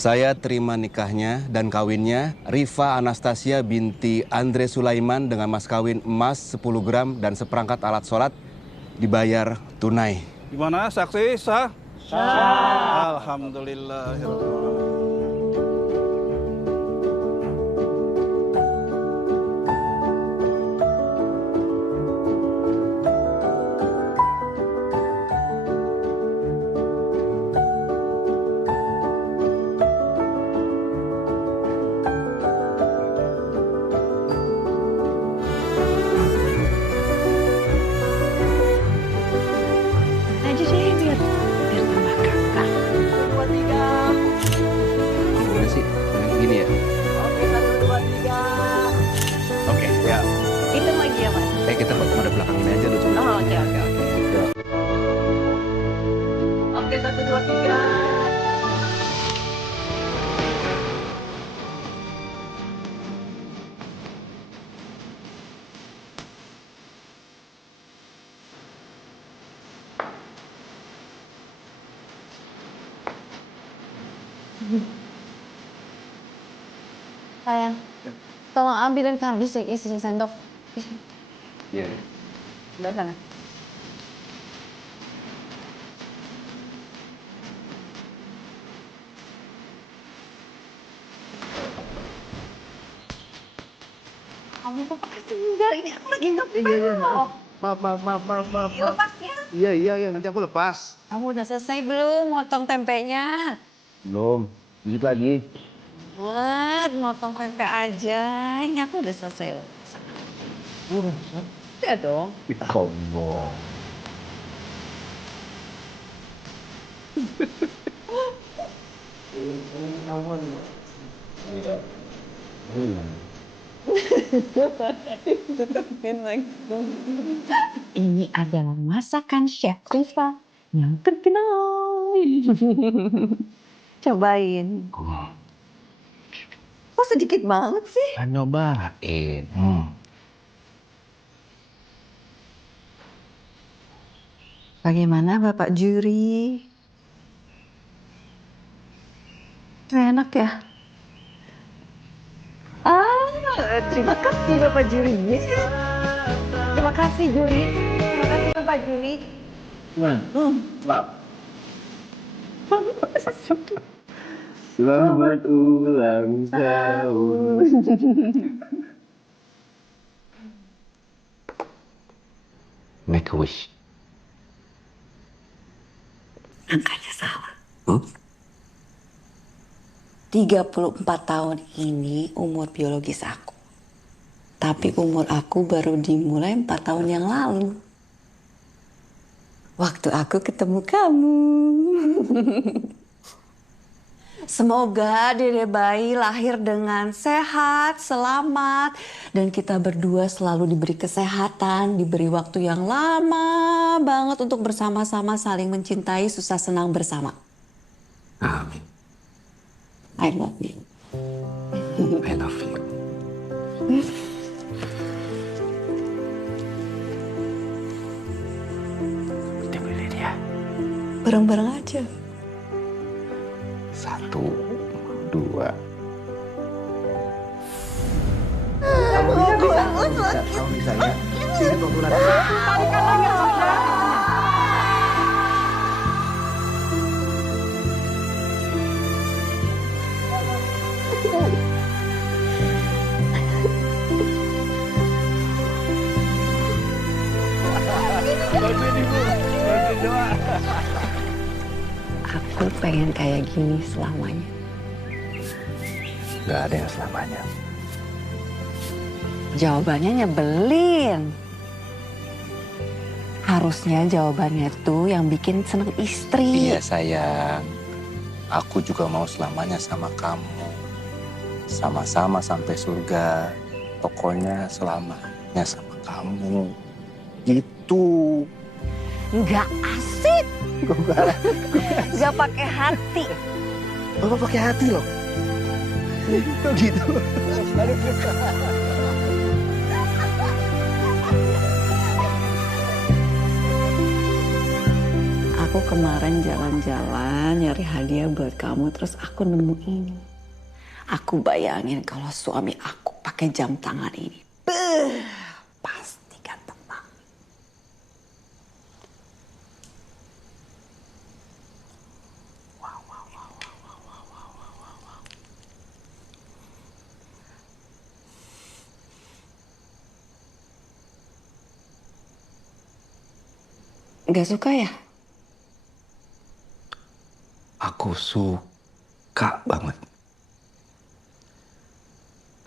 Saya terima nikahnya dan kawinnya Rifa Anastasia binti Andre Sulaiman dengan mas kawin emas 10 gram dan seperangkat alat sholat dibayar tunai. Gimana saksi sah? Sah. Alhamdulillah. Aja deh biar tambah kakak. 1, 2, 3. Gimana sih? Gini ya? Oke, 1, 2, 3. Oke, ya. Itu lagi ya, Mas? Kita pada belakang ini aja lucu. Oh, oke. Oke, 1, 2, 3. Sayang, tolong ambilin kardus ya, isi sendok. Iya. Udah sana. Kamu kok pakai sendal? Ini aku lagi ngepel. Maaf. Lepas ya. Iya, nanti aku lepas. Kamu udah selesai belum motong tempenya? Belum, dikit lagi. Buat motong tempe aja. Ini aku udah selesai. Udah dong. Sombong. Ini adalah masakan Chef Rifa yang terkenal. Cobain. Kok sedikit banget sih? Kan nyobain. Bagaimana Bapak juri? Enak ya? Terima kasih Bapak juri. Terima kasih juri. Terima kasih Bapak juri. Selamat ulang tahun. Make a wish. Angkanya salah. 34 tahun ini umur biologis aku. Tapi umur aku baru dimulai 4 tahun yang lalu. Waktu aku ketemu kamu. Semoga dede bayi lahir dengan sehat, selamat. Dan kita berdua selalu diberi kesehatan, diberi waktu yang lama banget untuk bersama-sama saling mencintai, susah senang bersama. Amin. I love you. I love you. Kita beli ya. Bareng-bareng aja. 1, 2. Kamu bisa ya? Sini kok bulan. Aku pengen kayak gini selamanya. Gak ada yang selamanya. Jawabannya nyebelin. Harusnya jawabannya tuh yang bikin seneng istri. Iya sayang, aku juga mau selamanya sama kamu. Sama-sama sampai surga. Pokoknya selamanya sama kamu. Gitu. Nggak asik. Nggak pakai hati. Bapak pakai hati loh. Gitu. Aku kemarin jalan-jalan nyari hadiah buat kamu, terus aku nemu ini. Aku bayangin kalau suami aku pakai jam tangan ini. Beuh, pasti ganteng banget. Gak suka ya? Aku suka banget.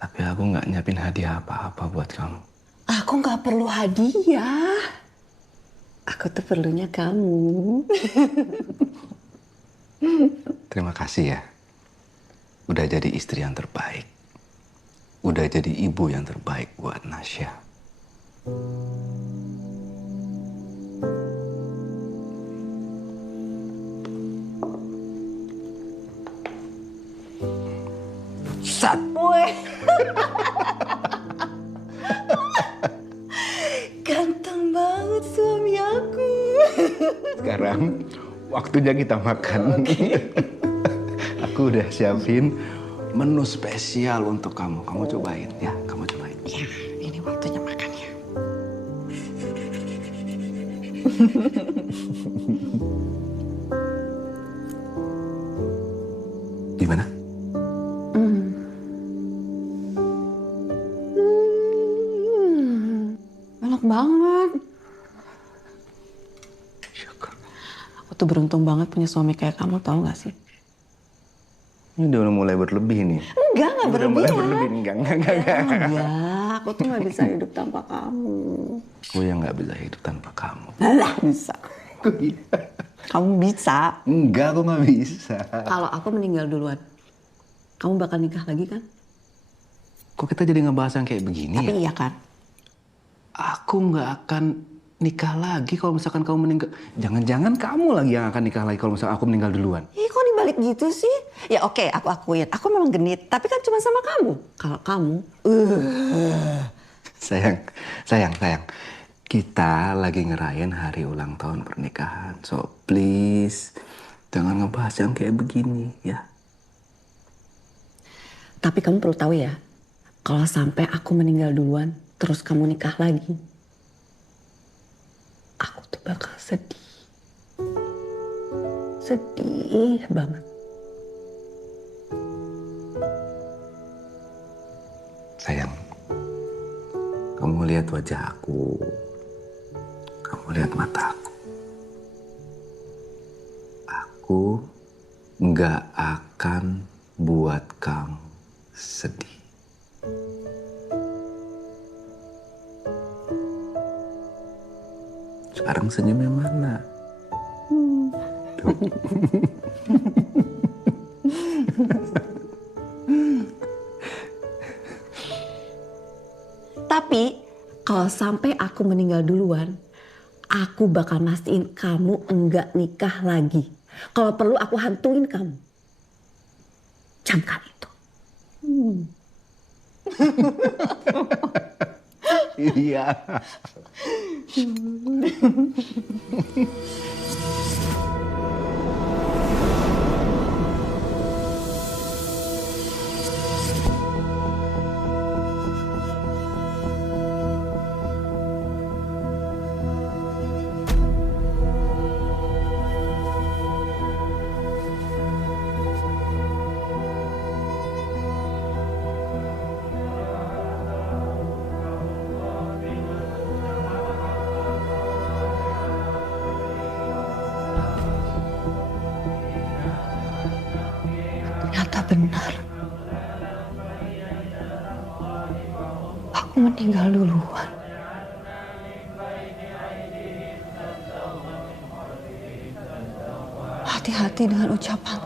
Tapi aku nggak nyiapin hadiah apa-apa buat kamu. Aku gak perlu hadiah. Aku tuh perlunya kamu. Terima kasih ya. Udah jadi istri yang terbaik. Udah jadi ibu yang terbaik buat Nasya. Sat. Weh. Ganteng banget suami aku. Sekarang waktunya kita makan. Aku udah siapin menu spesial untuk kamu. Kamu cobain ya, kamu cobain. Ya, ini waktunya makan ya. Gimana? Enak banget. Syukur. Aku tuh beruntung banget punya suami kayak kamu, tahu gak sih? Ini udah mulai berlebih nih. Enggak Udah mulai berlebihan. berlebih. Enggak. Enggak, aku tuh gak bisa hidup tanpa kamu. Aku yang nggak bisa hidup tanpa kamu. Alah, bisa. Kamu bisa. Enggak, aku nggak bisa. Kalau aku meninggal duluan, kamu bakal nikah lagi kan? Kok kita jadi ngebahas yang kayak begini Tapi ya? iya kan? Aku nggak akan nikah lagi kalau misalkan kamu meninggal. Jangan-jangan kamu lagi yang akan nikah lagi kalau misalkan aku meninggal duluan. Ih, kok dibalik gitu sih? Ya oke, aku akuin. Aku memang genit, tapi kan cuma sama kamu. Kalau kamu, Sayang. Kita lagi ngerayain hari ulang tahun pernikahan. So please, jangan ngebahas yang kayak begini ya. Tapi kamu perlu tahu ya, kalau sampai aku meninggal duluan, terus kamu nikah lagi, aku tuh bakal sedih. Sedih banget. Sayang, kamu lihat wajah aku. Kamu lihat mata aku. Aku nggak akan buat kamu sedih. Sekarang senyumnya mana? Tuh. Tapi kalau sampai aku meninggal duluan, aku bakal mastiin kamu enggak nikah lagi. Kalau perlu aku hantuin kamu. Camkan itu. Iya. Ternyata benar. Aku meninggal duluan. Hati-hati dengan ucapan.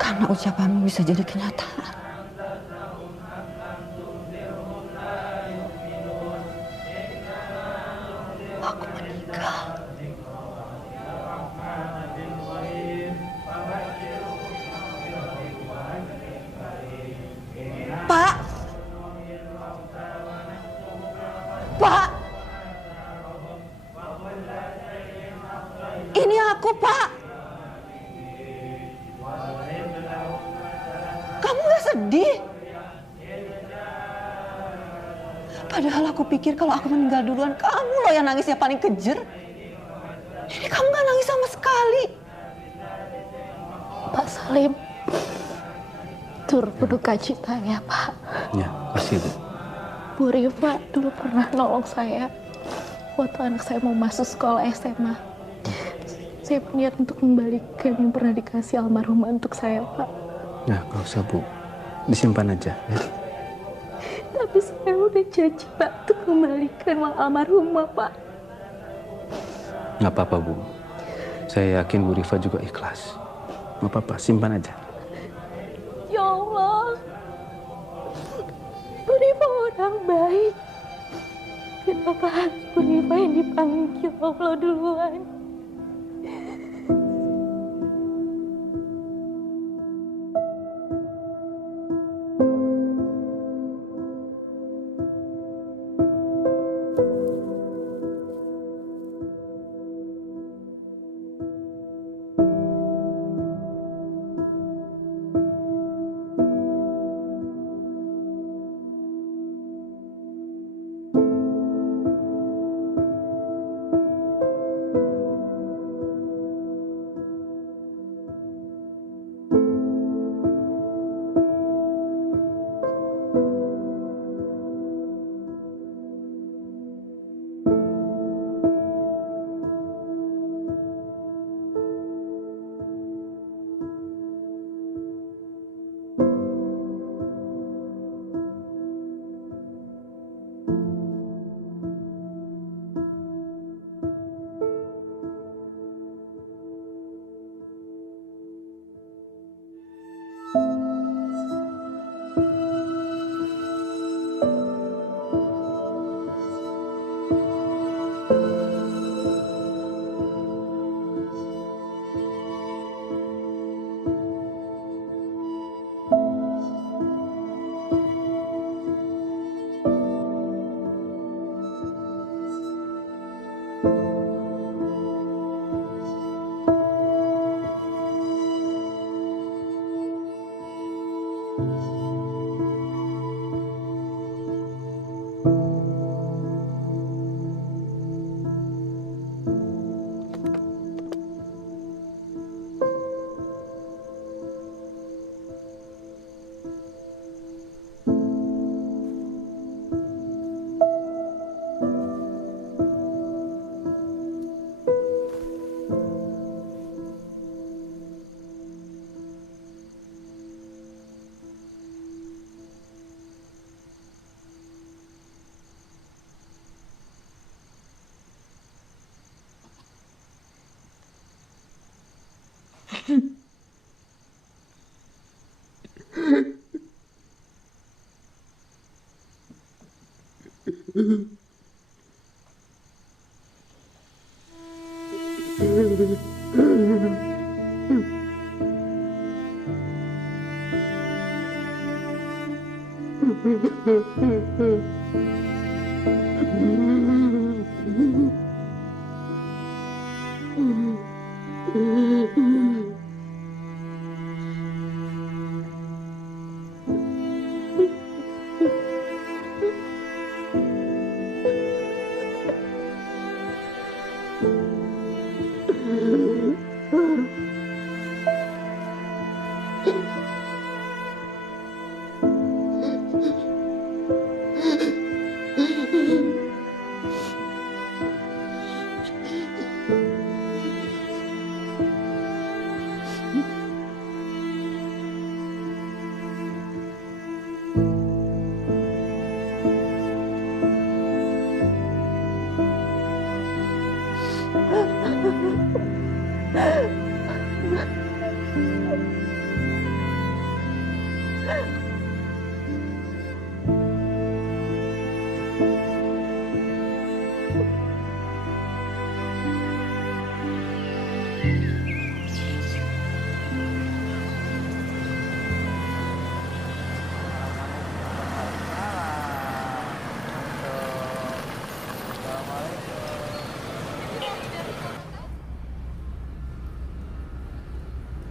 Karena ucapanmu bisa jadi kenyataan. Aku meninggal. Pak! Pak! aku, Pak. Kamu gak sedih? Padahal aku pikir kalau aku meninggal duluan, kamu loh yang nangisnya paling kejer. Ini kamu gak nangis sama sekali. Pak Salim, turut berduka cita ya, Pak. Ya, kasih Bu. Bu Rifa dulu pernah nolong saya waktu anak saya mau masuk sekolah SMA. Saya berniat untuk membalikan yang pernah dikasih almarhumah untuk saya, Pak. Nah, gak usah Bu, disimpan aja ya. Tapi saya udah janji, Pak, untuk kembalikan uang almarhumah, Pak. Nggak apa-apa Bu, saya yakin Bu Rifa juga ikhlas. Nggak apa-apa, simpan aja. Ya Allah, Bu Rifa orang baik. Kenapa harus Bu Rifa yang dipanggil Allah duluan?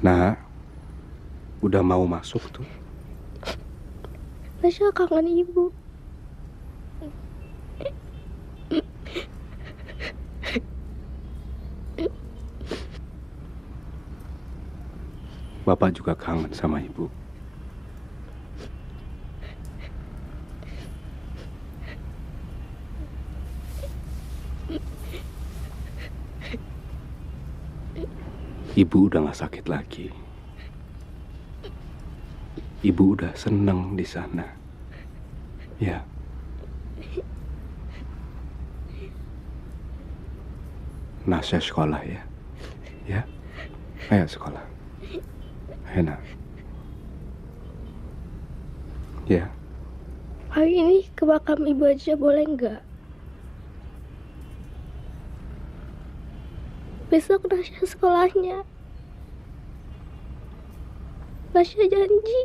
Nah, udah mau masuk tuh. Nasya kangen ibu. Bapak juga kangen sama ibu. Ibu udah gak sakit lagi. Ibu udah seneng di sana. Ya. Nasya sekolah ya. Ya. Ayo sekolah. Ayo nak. Ya. Hari ini ke makam ibu aja boleh nggak? Besok Nasya sekolahnya. Nasya janji.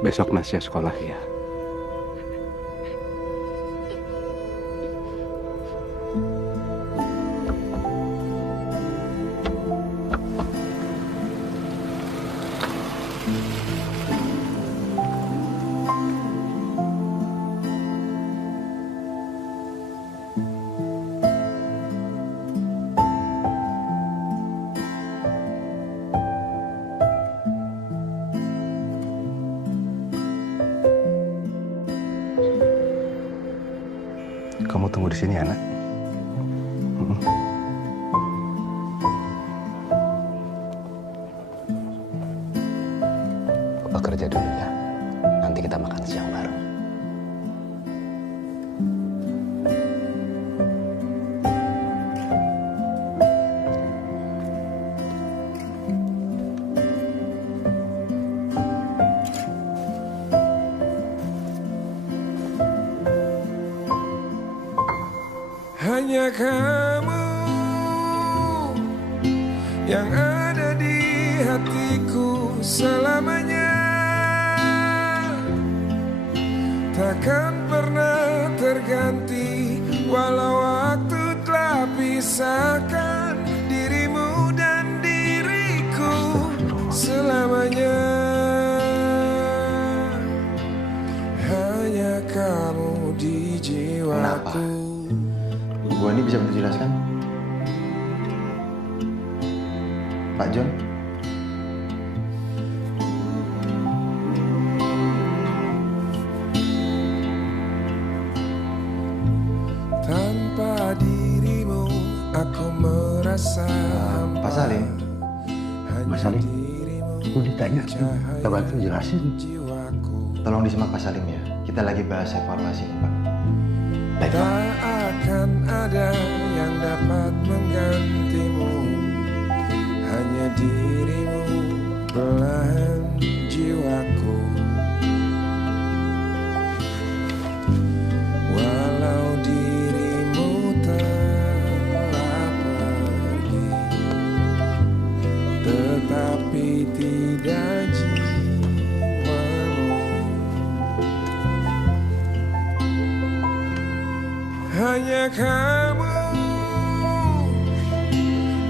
Besok Nasya sekolah ya. Kamu tunggu di sini ya, nak. Papa kerja dulu ya. Nanti kita makan siang bareng. Hanya kamu yang ada di hatiku selamanya, takkan pernah terganti walau waktu telah pisahkan dirimu dan diriku selamanya. Hanya kamu di jiwaku. Bu Ani bisa bantu jelaskan? Pak John? Tanpa dirimu aku merasa Pak Salim? Mas Salim? Aku ditanya, kita bantu jelasin. Tolong disimak Pak Salim ya. Kita lagi bahas evaluasi nih Pak. Baik, Pak. Tak akan ada yang dapat menggantimu, hanya dirimu belahan jiwaku. Walau dirimu telah pergi, tetapi tidak jiwamu. Hanya kamu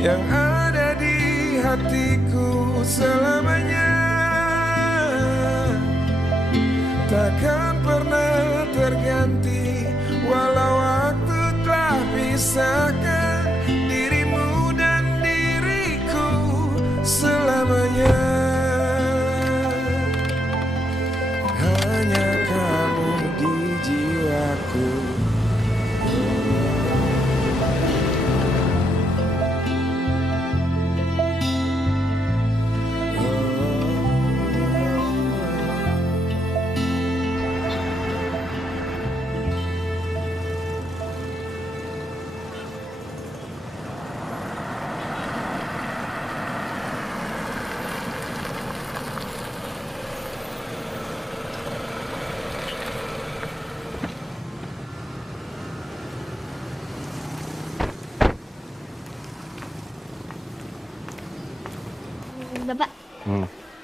yang ada di hatiku selamanya, takkan pernah terganti walau waktu telah pisahkan dirimu dan diriku selamanya. Hanya kamu di jiwaku. Oh. Bapak,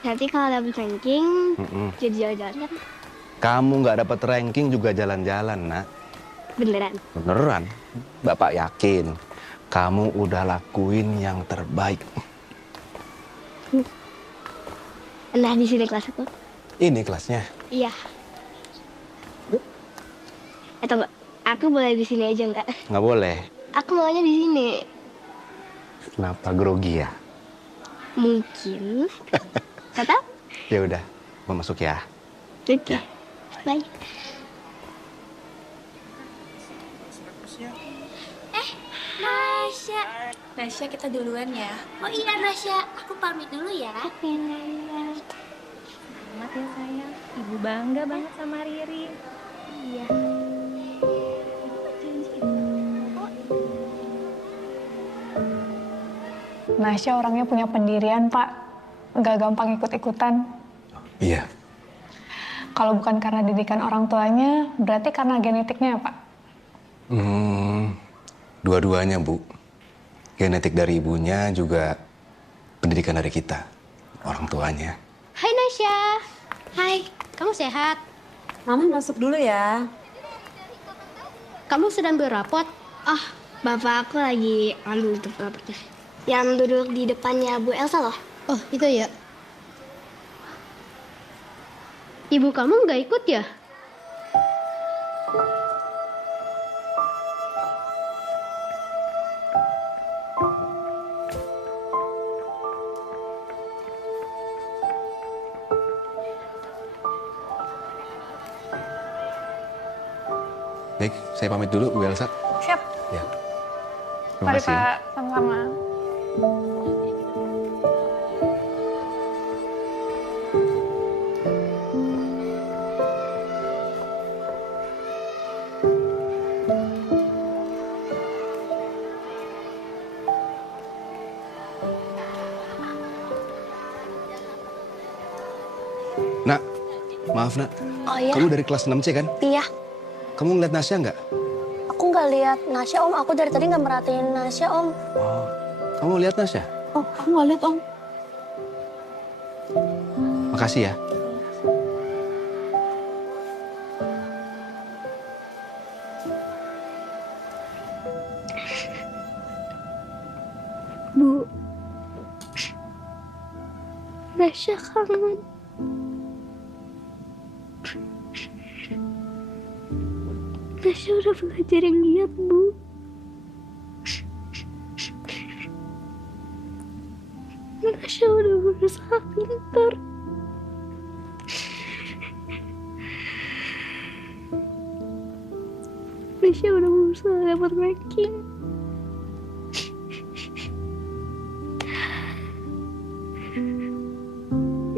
nanti kalau dapet ranking, jadi jalan-jalan kan? Kamu nggak dapat ranking juga jalan-jalan, nak. Beneran? Beneran. Bapak yakin kamu udah lakuin yang terbaik. Nah, di sini kelas aku. Ini kelasnya. Iya. Atau enggak? Aku boleh di sini aja nggak? Nggak boleh. Aku maunya di sini. Kenapa grogi ya? Mungkin. Kata? Ya udah, mau masuk ya. Oke. Bye. Nasya. Nasya, kita duluan ya. Oh iya Nasya, aku pamit dulu ya. Selamat ya sayang. Ibu bangga banget sama Riri. Iya. Nasya orangnya punya pendirian, Pak. Nggak gampang ikut-ikutan. Iya. Kalau bukan karena didikan orang tuanya, berarti karena genetiknya, Pak. Dua-duanya, Bu. Genetik dari ibunya juga pendidikan dari kita, orang tuanya. Hai Nasya. Hai, kamu sehat? Mama masuk dulu ya. Kamu sedang berrapot? Ah, bapak aku lagi ambil untuk rapotnya. Yang duduk di depannya Bu Elsa loh. Oh, itu ya. Ibu kamu nggak ikut ya? Baik, saya pamit dulu, Bu Elsa. Siap. Ya. Terima Mari, kasih. Pak. Sama-sama. Nak, maaf nak. Oh iya? Kamu dari kelas 6C kan? Iya. Kamu ngeliat Nasya nggak? Aku nggak lihat Nasya Om. Aku dari tadi nggak merhatiin Nasya Om. Oh, kamu lihat Nasya? Oh, aku nggak lihat Om. Makasih ya. Bu, Nasya kangen. Nasya udah belajar yang giat, Bu. Nasya udah berusaha pintar. Nasya udah berusaha dapat ranking.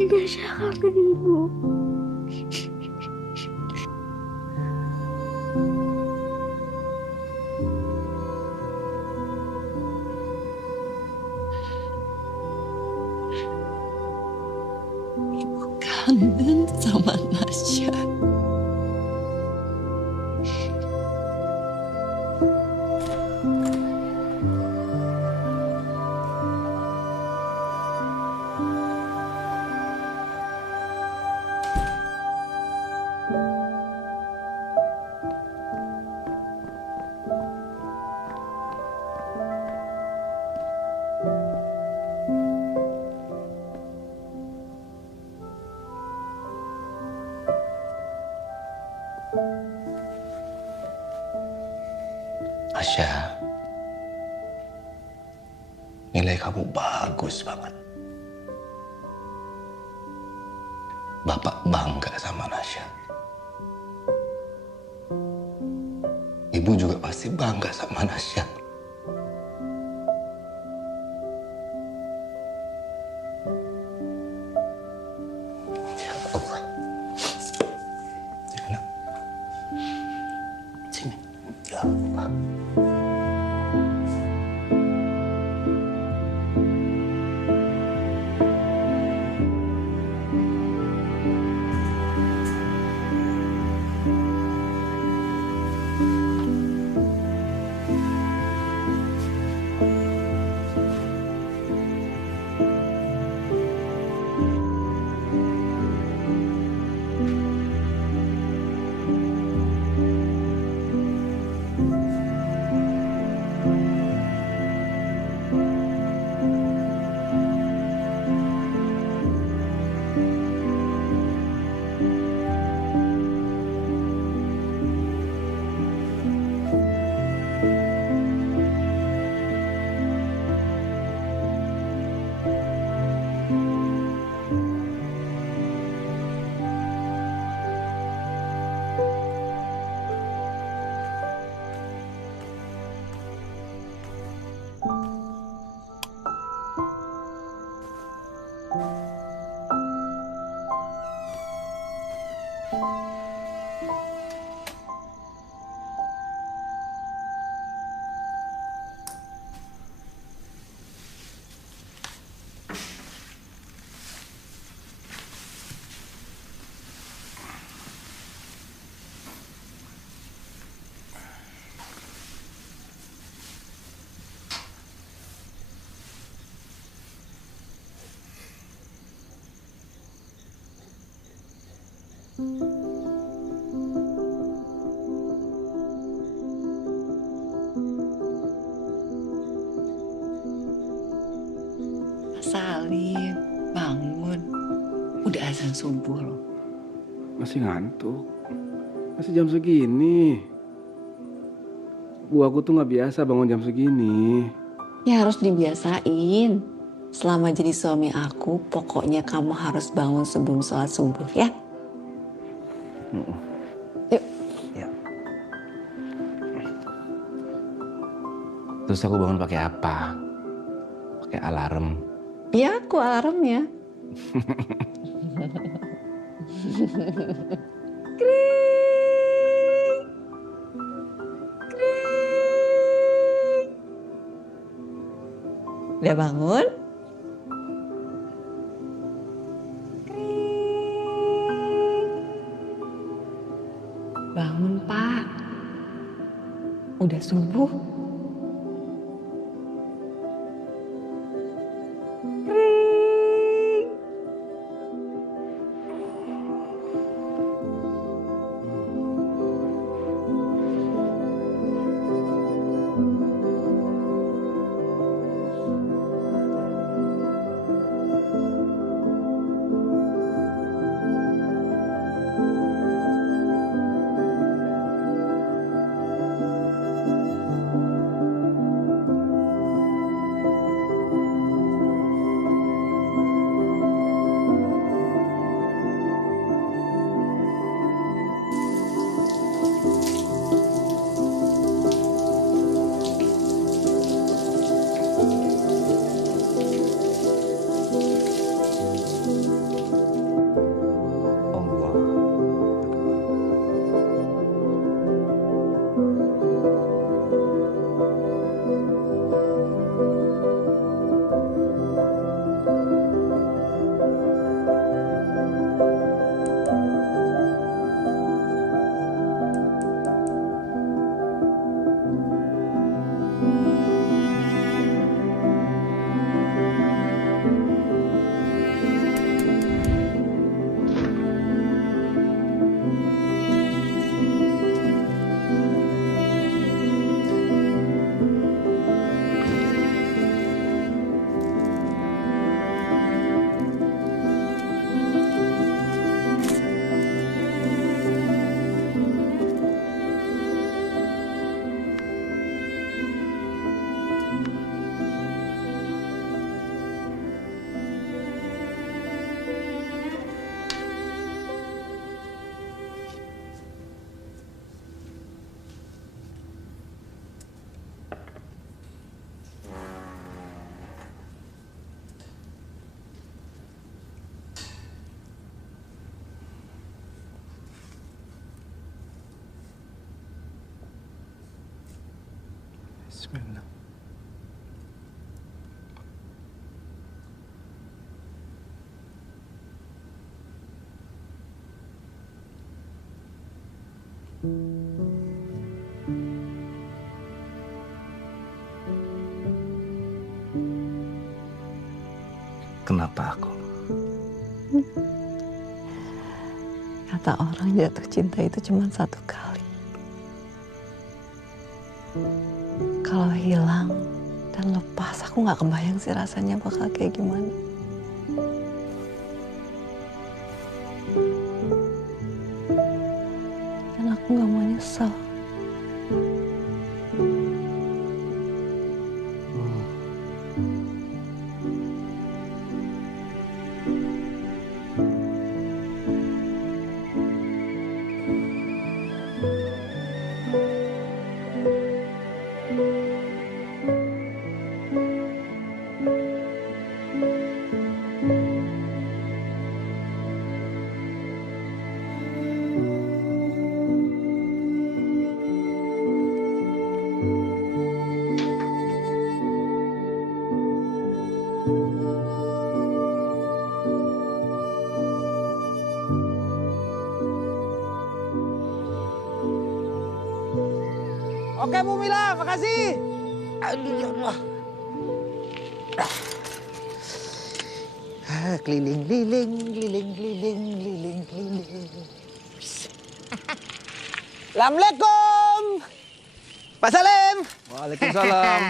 Nasya kangen Ibu. Kangen sama Nasya. Nasya, nilai kamu bagus banget. Bapak bangga sama Nasya. Ibu juga pasti bangga sama Nasya. Ya Allah. Sini, nak. Sini. Ya Allah. Salim, bangun. Udah azan subuh loh. Masih ngantuk. Masih jam segini. Aku tuh nggak biasa bangun jam segini. Ya harus dibiasain. Selama jadi suami aku, pokoknya kamu harus bangun sebelum sholat subuh ya. Yuk. Ya. Terus aku bangun pakai apa? Pakai alarm. Iya, aku alarmnya. Kring. Kring. Udah bangun? Kring. Bangun, Pak. Udah subuh. Bismillah. Kenapa aku? Kata orang jatuh cinta itu cuma satu kali. Kalau hilang dan lepas, aku nggak kebayang sih rasanya bakal kayak gimana. Dan aku nggak mau nyesel. Oke Bu Mila, makasih. Aduh ya Allah. Keliling-keliling, keliling-keliling, keliling-keliling. Assalamualaikum. Pak Salim. Waalaikumsalam.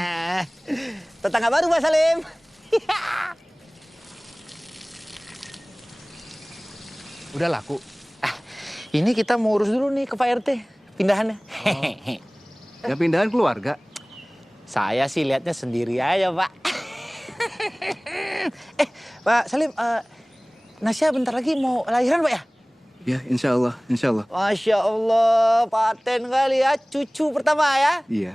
Tetangga baru Pak Salim. Udah laku? Ini kita mau urus dulu nih ke Pak RT, pindahannya. Ya pindahan keluarga. Saya sih lihatnya sendiri aja, Pak. Pak Salim, Nasya bentar lagi mau lahiran, Pak ya? Ya, insya Allah, insya Allah. Masya Allah, paten kali ya, cucu pertama ya. Iya.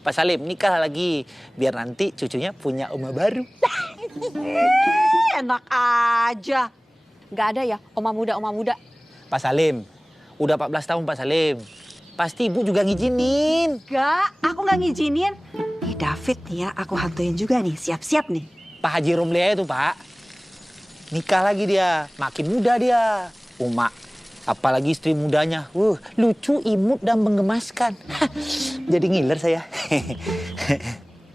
Pak Salim, nikah lagi, biar nanti cucunya punya oma baru. Enak aja. Nggak ada ya, oma muda. Pak Salim, udah 14 tahun Pak Salim. Pasti ibu juga ngizinin. Nggak, aku nggak ngizinin. Nih David nih ya, aku hantuin juga nih, siap-siap nih. Pak Haji Romlia itu, Pak. Nikah lagi dia, makin muda dia. Uma, apalagi istri mudanya. Lucu, imut, dan menggemaskan. Jadi ngiler saya.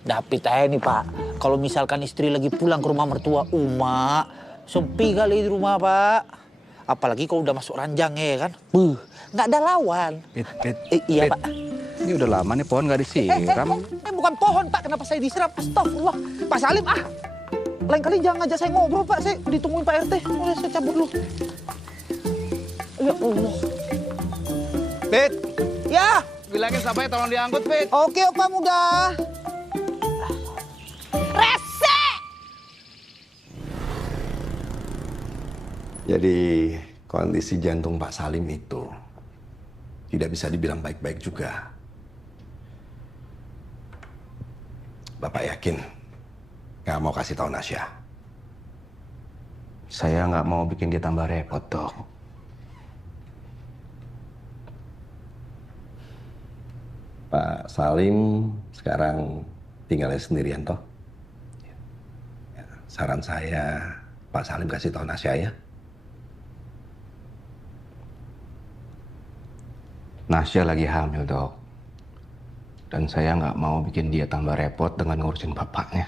David aja nih, Pak. Kalau misalkan istri lagi pulang ke rumah mertua Uma, sepi kali di rumah, Pak. Apalagi kalau udah masuk ranjang ya kan. Nggak ada lawan. Iya, Pak. Ini udah lama nih pohon nggak disiram. Bukan pohon, Pak. Kenapa saya disiram? Astagfirullah. Pak Salim, lain kali jangan ngajak saya ngobrol, Pak. Saya ditungguin Pak RT. Boleh saya cabut dulu. Ya Allah. Pit. Ya. Bilangin sampai tolong diangkut, Pit. Oke, Opa muda. Rese! Jadi kondisi jantung Pak Salim itu tidak bisa dibilang baik-baik juga. Bapak yakin nggak mau kasih tahu Nasya? Saya nggak mau bikin dia tambah repot, Dok. Pak Salim sekarang tinggalnya sendirian, toh? Ya, saran saya, Pak Salim kasih tahu Nasya ya. Nasya lagi hamil, Dok. Dan saya nggak mau bikin dia tambah repot dengan ngurusin bapaknya.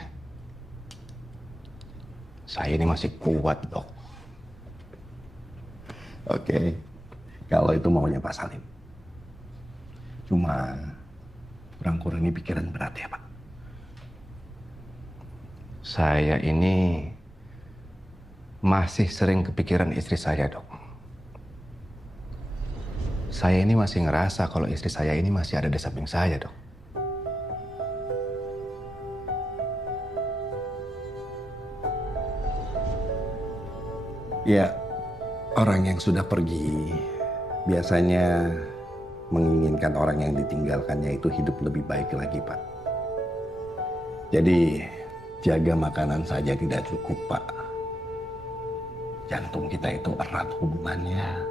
Saya ini masih kuat, Dok. Oke, kalau itu maunya Pak Salim. Cuma kurang-kurang ini pikiran berat ya, Pak. Saya ini masih sering kepikiran istri saya, Dok. Saya ini masih ngerasa kalau istri saya ini masih ada di samping saya, Dok. Ya, orang yang sudah pergi biasanya menginginkan orang yang ditinggalkannya itu hidup lebih baik lagi, Pak. Jadi, jaga makanan saja tidak cukup, Pak. Jantung kita itu erat hubungannya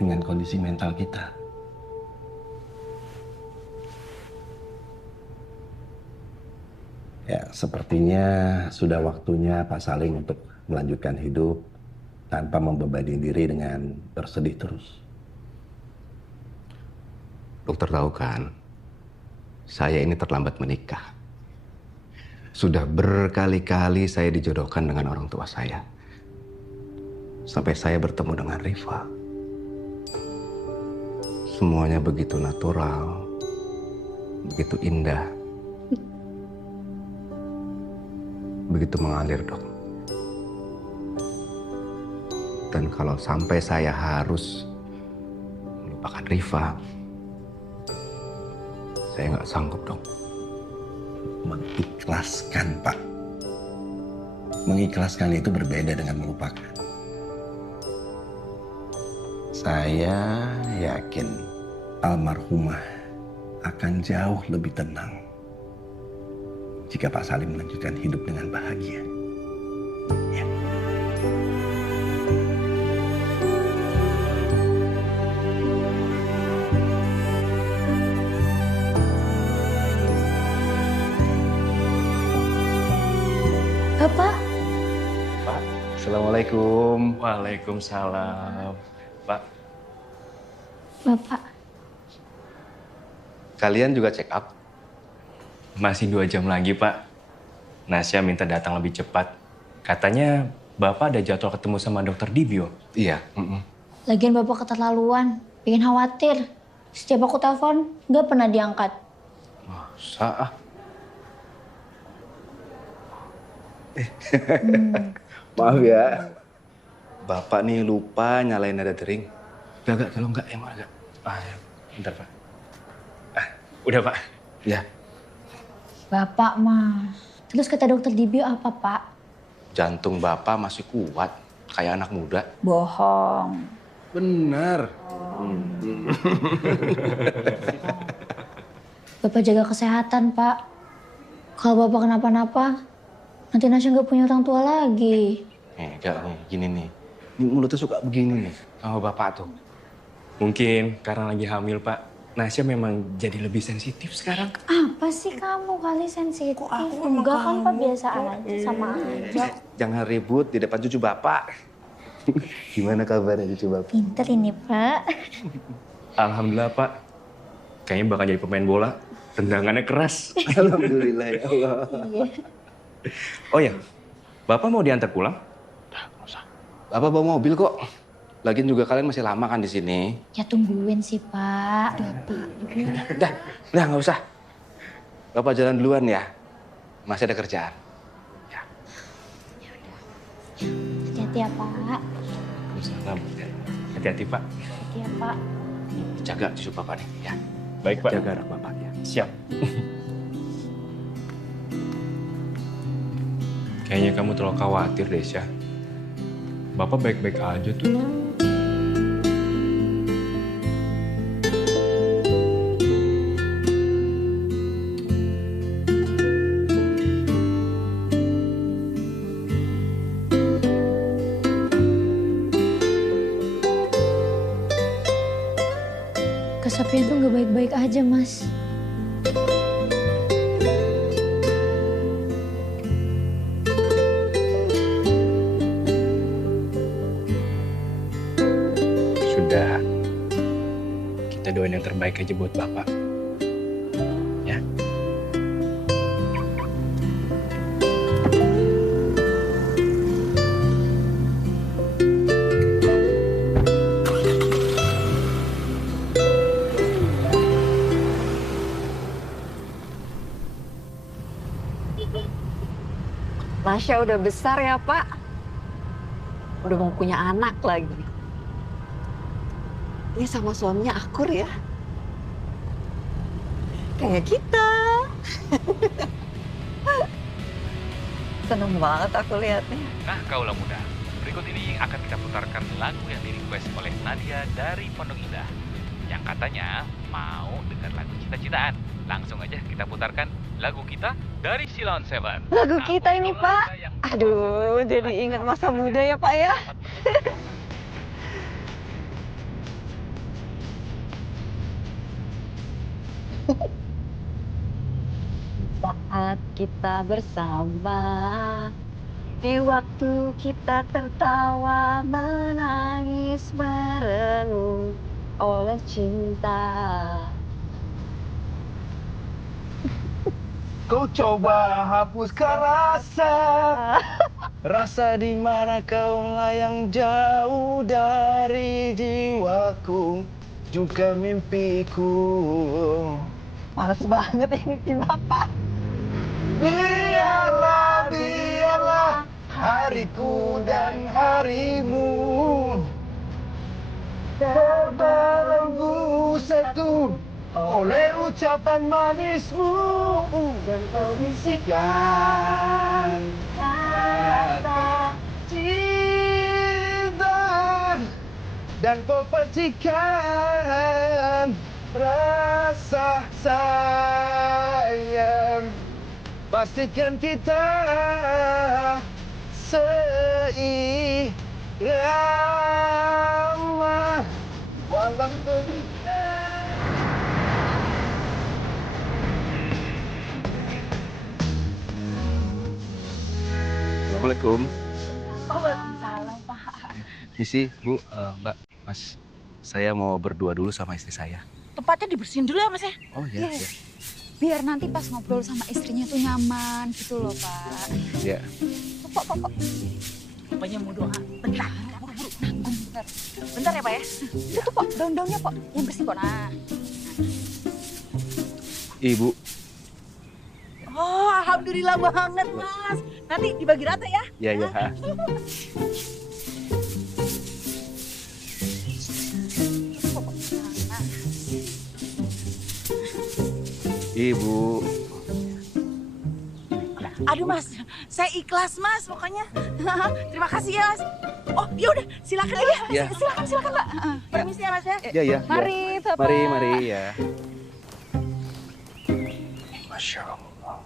dengan kondisi mental kita. Ya, sepertinya sudah waktunya Pak Salim untuk melanjutkan hidup tanpa membebani diri dengan bersedih terus. Dokter tahu kan, saya ini terlambat menikah. Sudah berkali-kali saya dijodohkan dengan orang tua saya. Sampai saya bertemu dengan Rifa. Semuanya begitu natural, begitu indah, begitu mengalir, Dok. Dan kalau sampai saya harus melupakan Rifa, saya nggak sanggup, Dok. Mengikhlaskan, Pak. Mengikhlaskan itu berbeda dengan melupakan. Saya yakin almarhumah akan jauh lebih tenang jika Pak Salim melanjutkan hidup dengan bahagia. Ya. Bapak. Pak, Assalamualaikum. Waalaikumsalam. Pak. Bapak. Kalian juga check up? Masih 2 jam lagi, Pak. Nasya minta datang lebih cepat. Katanya Bapak ada jadwal ketemu sama Dokter Divyo. Iya. Lagian Bapak keterlaluan, bikin khawatir. Setiap aku telepon, nggak pernah diangkat. Masa? Maaf ya. Bapak nih lupa nyalain nada dering. Gak, kalau enggak, emang agak. Ya. Bentar, Pak. Udah, Pak. Ya. Bapak mah. Terus kata dokter di bio apa, Pak? Jantung Bapak masih kuat, kayak anak muda. Bohong. Benar. Bapak jaga kesehatan, Pak. Kalau Bapak kenapa-napa, nanti Nasya nggak punya orang tua lagi. Enggak nih, gini nih. Ini mulutnya suka begini nih sama Bapak tuh. Mungkin karena lagi hamil, Pak. Nasya memang jadi lebih sensitif sekarang. Apa sih kamu kali sensitif? Enggak kan, Pak, biasa aja sama aja. Jangan ribut di depan cucu Bapak. Gimana kabarnya cucu Bapak? Pinter ini, Pak. Alhamdulillah, Pak. Kayaknya bakal jadi pemain bola. Tendangannya keras. Alhamdulillah ya Allah. Iya. Oh ya, Bapak mau diantar pulang? Bapak bawa mobil kok. Lagian juga kalian masih lama kan di sini. Ya tungguin sih, Pak. Udah nggak usah. Bapak jalan duluan ya. Masih ada kerjaan. Hati-hati ya, Pak. Salam. Hati-hati, Pak. Hati ya, Pak. Jaga cucu Bapak nih ya. Baik, Pak. Jaga anak Bapak ya. Siap. Kayaknya kamu terlalu khawatir, Desya. Bapak baik-baik aja tuh. Kesapian tuh nggak baik-baik aja, Mas. Sudah. Kita doain yang terbaik aja buat Bapak. Ya. Nasya udah besar ya, Pak. Udah mau punya anak lagi. Ini sama suaminya akur ya. Kayak kita. Seneng banget aku lihatnya. Nah, kaulah muda. Berikut ini akan kita putarkan lagu yang di-request oleh Nadia dari Pondok Indah. Yang katanya mau dengar lagu Cita-Citaan. Langsung aja kita putarkan lagu kita dari Silon Seven. Lagu kita ini, Pak. Aduh, jadi ingat masa muda ya, Pak ya. Saat kita bersama, di waktu kita tertawa, menangis, merenung oleh cinta. Kau coba hapuskan rasa di mana kau layang jauh dari jiwaku, juga mimpiku. Males banget ini Bapak. Biarlah hariku dan harimu terbelenggu satu oleh ucapan manismu, dan kau bisikan kata cinta, dan kau percikan rasa sayang. Pastikan kita seirama walau Assalamualaikum. Waalaikumsalam, Pak. Misi, Bu, Mbak, Mas. Saya mau berdua dulu sama istri saya. Tempatnya dibersihin dulu ya, Mas ya? Oh iya, iya. Biar nanti pas ngobrol sama istrinya tuh nyaman gitu loh, Pak. Iya. Pok. Bapaknya mau doa. Bentar, buru-buru. Nanggung bentar. Bentar ya Pak ya. Itu tuh Pak, daun-daunnya Pak. Yang bersih Pak. Nah. Ibu, Oh, alhamdulillah banget Mas. Nanti dibagi rata ya. iya iya. Ibu, Aduh Mas, saya ikhlas Mas pokoknya. Terima kasih ya Mas. Oh ya udah, silakan aja. Iya. Silakan Pak. Permisi ya Mas ya. iya iya. Mari Bapak. Mari ya. Masya Allah.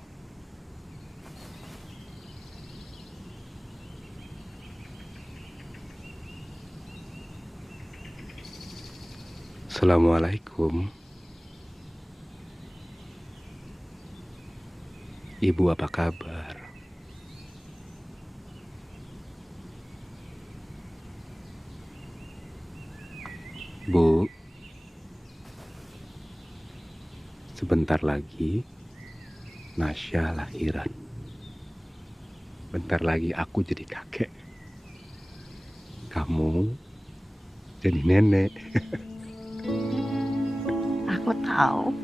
Assalamualaikum. Ibu apa kabar? Bu, sebentar lagi Nasya lahiran. Bentar lagi aku jadi kakek. Kamu jadi nenek. Aku tahu.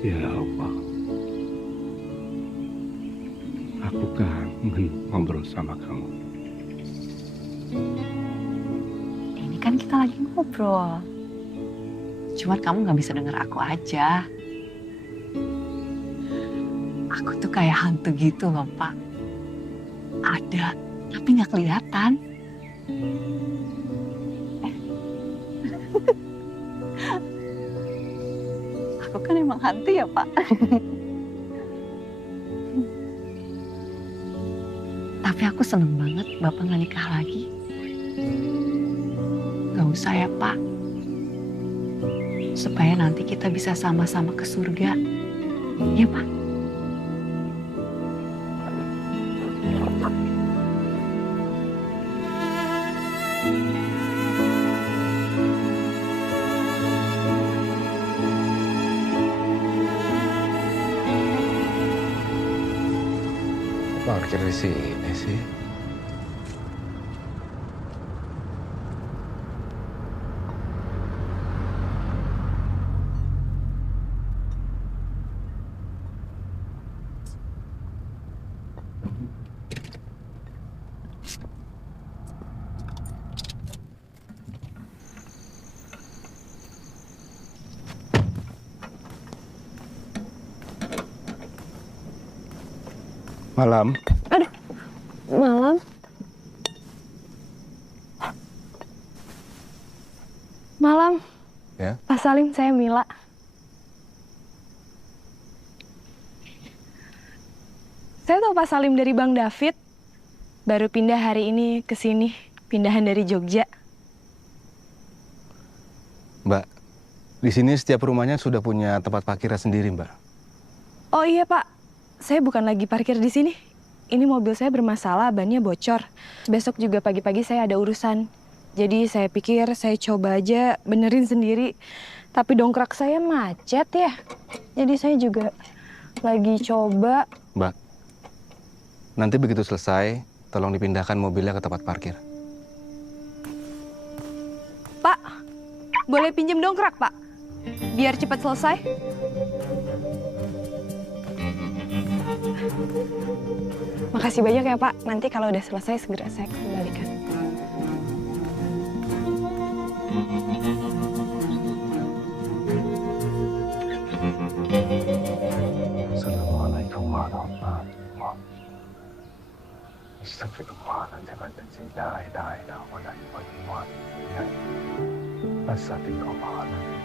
Ya Allah, aku kangen ngobrol sama kamu. Ini kan kita lagi ngobrol. Cuma kamu nggak bisa denger aku aja. Aku tuh kayak hantu gitu loh, Pak. Ada, tapi nggak kelihatan. Aku kan emang hantu ya, Pak. Tapi aku seneng banget Bapak nggak nikah lagi. Gak usah ya, Pak. Supaya nanti kita bisa sama-sama ke surga. Ya, Pak? Parkir di sini sih. Malam. Aduh, malam. Malam. Ya. Pak Salim, saya Mila. Saya tahu Pak Salim dari Bang David. Baru pindah hari ini ke sini, pindahan dari Jogja. Mbak, di sini setiap rumahnya sudah punya tempat parkirnya sendiri, Mbak. Oh iya Pak, saya bukan lagi parkir di sini. Ini mobil saya bermasalah, bannya bocor. Besok juga pagi-pagi saya ada urusan. Jadi saya pikir saya coba aja benerin sendiri. Tapi dongkrak saya macet ya. Jadi saya juga lagi coba. Mbak, nanti begitu selesai, tolong dipindahkan mobilnya ke tempat parkir. Pak, boleh pinjem dongkrak Pak? Biar cepat selesai. Makasih banyak ya Pak. Nanti kalau udah selesai segera saya kembalikan. Assalamualaikum warahmatullahi wabarakatuh. Astagfirullahaladzim. La ilaha illallah. Astagfirullahaladzim.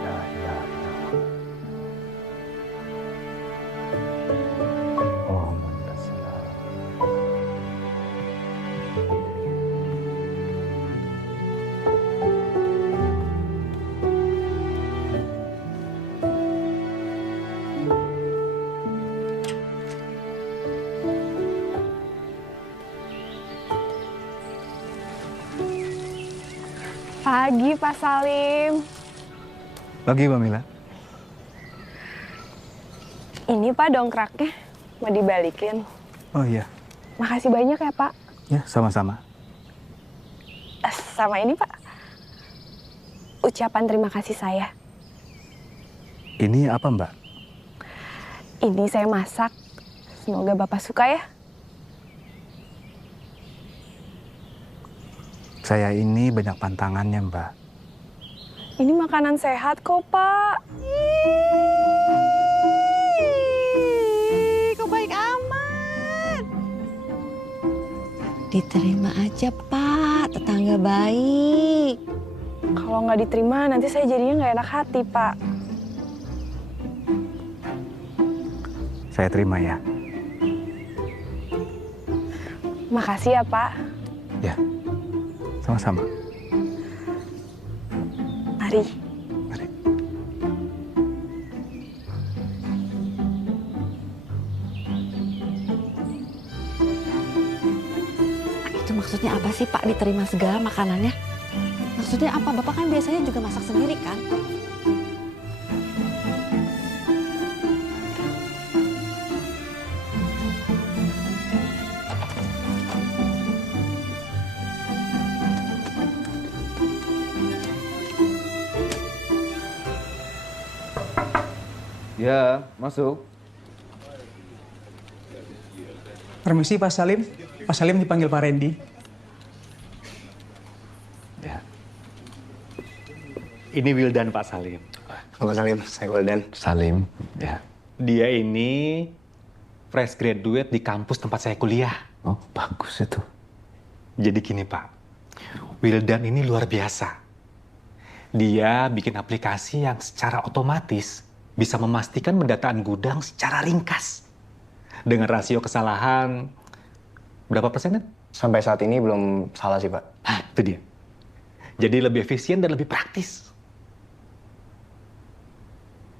La ilaha illallah. Pagi Pak Salim. Pagi, Mbak Mila. Ini Pak dongkraknya, mau dibalikin. Oh iya. Makasih banyak ya, Pak. Ya, sama-sama. Sama ini, Pak. Ucapan terima kasih saya. Ini apa, Mbak? Ini saya masak. Semoga Bapak suka ya. Saya ini banyak pantangannya, Mbak. Ini makanan sehat kok, Pak. Kok baik amat. Diterima aja, Pak. Tetangga baik. Kalau nggak diterima, nanti saya jadinya nggak enak hati, Pak. Saya terima ya. Makasih ya, Pak. Ya, sama-sama. Mari. Itu maksudnya apa sih, Pak, diterima segala makanannya? Maksudnya apa? Bapak kan biasanya juga masak sendiri kan? Ya, masuk. Permisi Pak Salim. Pak Salim dipanggil Pak Randy. Ya. Ini Wildan Pak Salim. Halo Salim, saya Wildan. Salim, ya. Dia ini fresh graduate di kampus tempat saya kuliah. Oh, bagus itu. Jadi gini Pak, Wildan ini luar biasa. Dia bikin aplikasi yang secara otomatis bisa memastikan pendataan gudang secara ringkas. Dengan rasio kesalahan, berapa persen? Sampai saat ini belum salah sih Pak. Hah, itu dia. Jadi lebih efisien dan lebih praktis.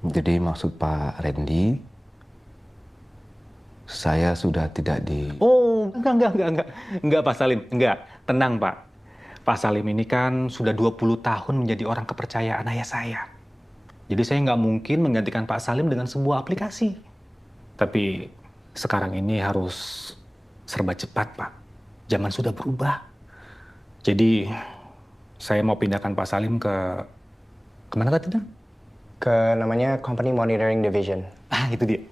Jadi maksud Pak Randy, saya sudah tidak di... Oh, enggak Pak Salim, enggak. Tenang Pak. Pak Salim ini kan sudah 20 tahun menjadi orang kepercayaan ayah saya. Jadi saya nggak mungkin menggantikan Pak Salim dengan sebuah aplikasi. Tapi sekarang ini harus serba cepat, Pak. Zaman sudah berubah. Jadi saya mau pindahkan Pak Salim ke mana tadi? Ke namanya Company Monitoring Division. Ah, itu dia.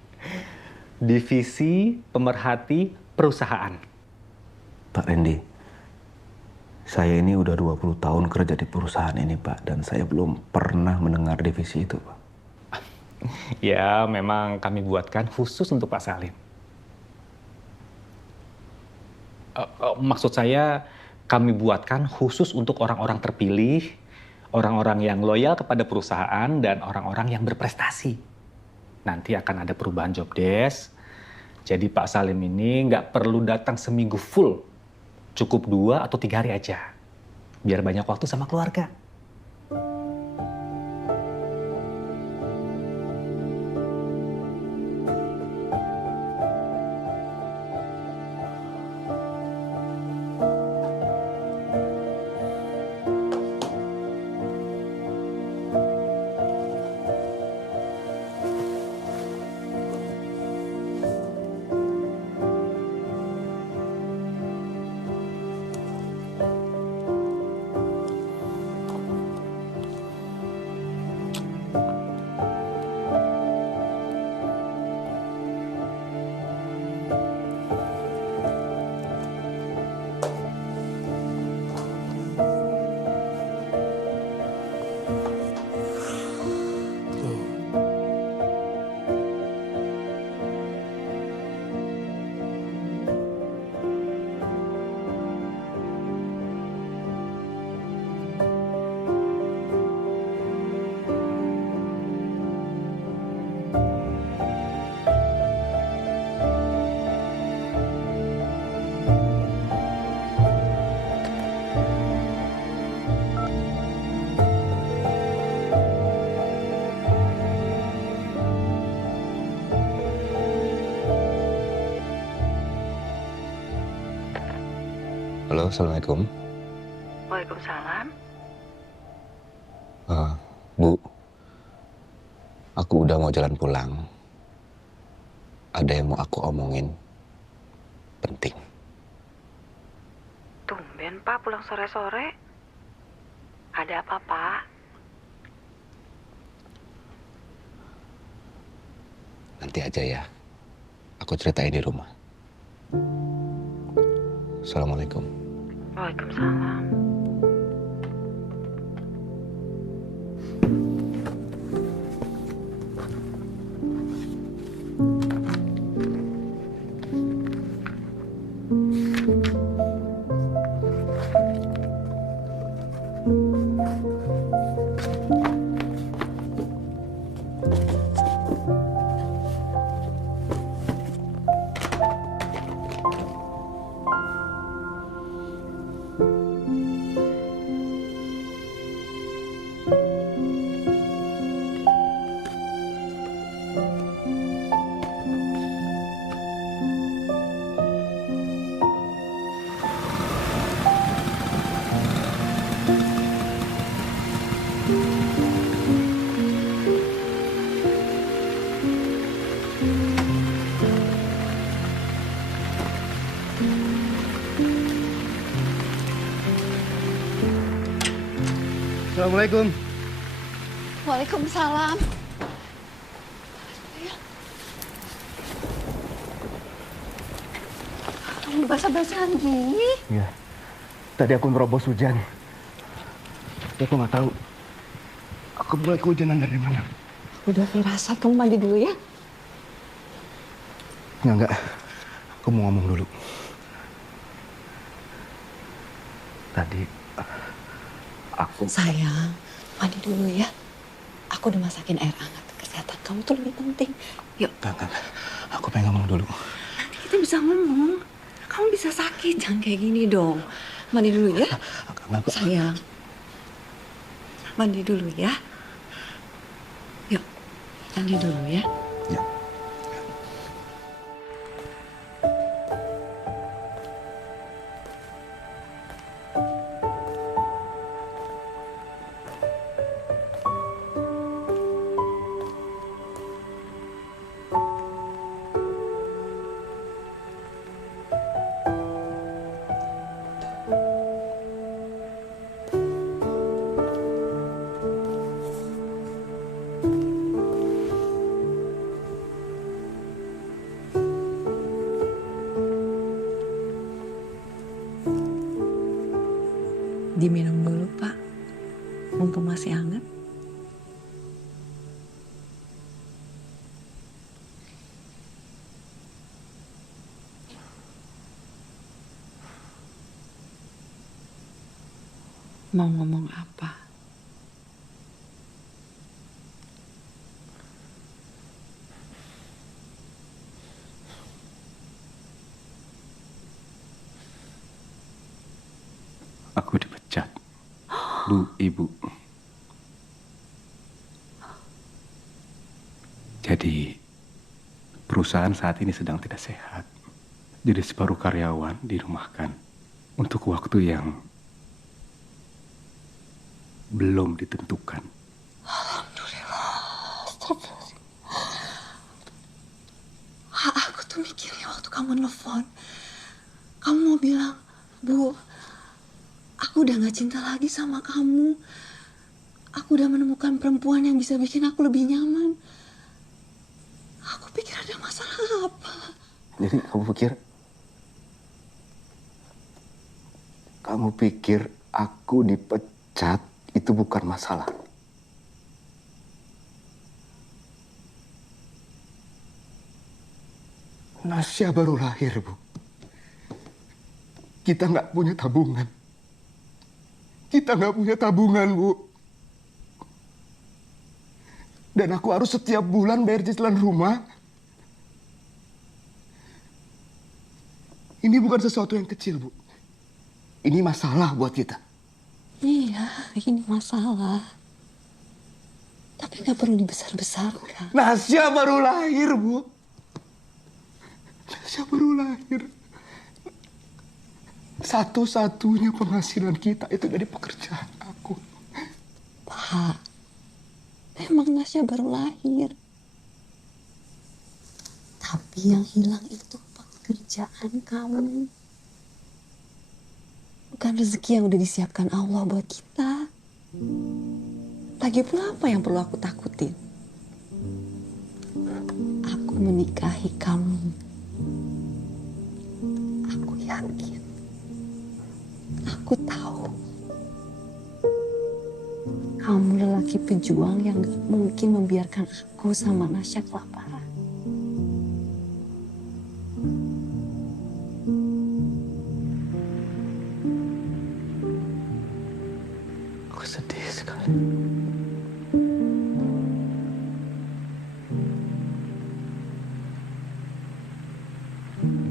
Divisi Pemerhati Perusahaan. Pak Randy, saya ini udah 20 tahun kerja di perusahaan ini, Pak. Dan saya belum pernah mendengar divisi itu, Pak. Ya, memang kami buatkan khusus untuk Pak Salim. Maksud saya, kami buatkan khusus untuk orang-orang terpilih, orang-orang yang loyal kepada perusahaan, dan orang-orang yang berprestasi. Nanti akan ada perubahan job desk. Jadi Pak Salim ini nggak perlu datang seminggu full. Cukup 2 atau 3 hari aja. Biar banyak waktu sama keluarga. Halo, Assalamualaikum. Waalaikumsalam. Bu, aku udah mau jalan pulang. Ada yang mau aku omongin. penting. Tumben Pak pulang sore-sore. Ada apa Pak? Nanti aja ya. Aku ceritain di rumah. Assalamualaikum. Waalaikumsalam. Assalamualaikum. Waalaikumsalam. Kamu basah-basahan gini? Iya. Tadi aku merobos hujan. Tapi aku nggak tahu. Aku mulai kehujanan dari mana. Udah firasat, kamu mandi dulu ya? Enggak. Aku mau ngomong dulu. Tadi aku... Sayang, mandi dulu ya. Aku udah masakin air hangat. Kesehatan kamu tuh lebih penting. Yuk. Enggak. Aku pengen ngomong dulu. Nanti kita bisa ngomong. Kamu bisa sakit. Jangan kayak gini dong. Mandi dulu ya. Sayang. Mandi dulu ya. Yuk. Mandi dulu ya. Ya. Diminum dulu, Pak. Mumpung masih hangat. Mau ngomong apa? Aku dipecat. Bu, Ibu. Jadi, perusahaan saat ini sedang tidak sehat. Jadi separuh karyawan dirumahkan untuk waktu yang belum ditentukan. Alhamdulillah. Aku tuh mikirnya waktu kamu nelfon. Kamu mau bilang, Bu, aku udah gak cinta lagi sama kamu. Aku udah menemukan perempuan yang bisa bikin aku lebih nyaman. Aku pikir ada masalah apa. Jadi kamu pikir aku dipecat itu bukan masalah? Nasya baru lahir, Bu. Kita nggak punya tabungan. Bu. Dan aku harus setiap bulan bayar cicilan rumah. Ini bukan sesuatu yang kecil, Bu. Ini masalah buat kita. Iya, ini masalah. Tapi gak perlu dibesar-besarkan. Nasya baru lahir, Bu. Nasya baru lahir. Satu-satunya penghasilan kita itu dari pekerjaan aku. Pak, emang Nasya baru lahir. Tapi yang hilang itu pekerjaan. pekerjaan kamu. Bukan rezeki yang udah disiapkan Allah buat kita. Lagi pula apa yang perlu aku takutin? Aku menikahi kamu. Aku yakin. Aku tahu. Kamu lelaki pejuang yang gak mungkin membiarkan aku sama Nasya kelaparan. Aku sedih sekali.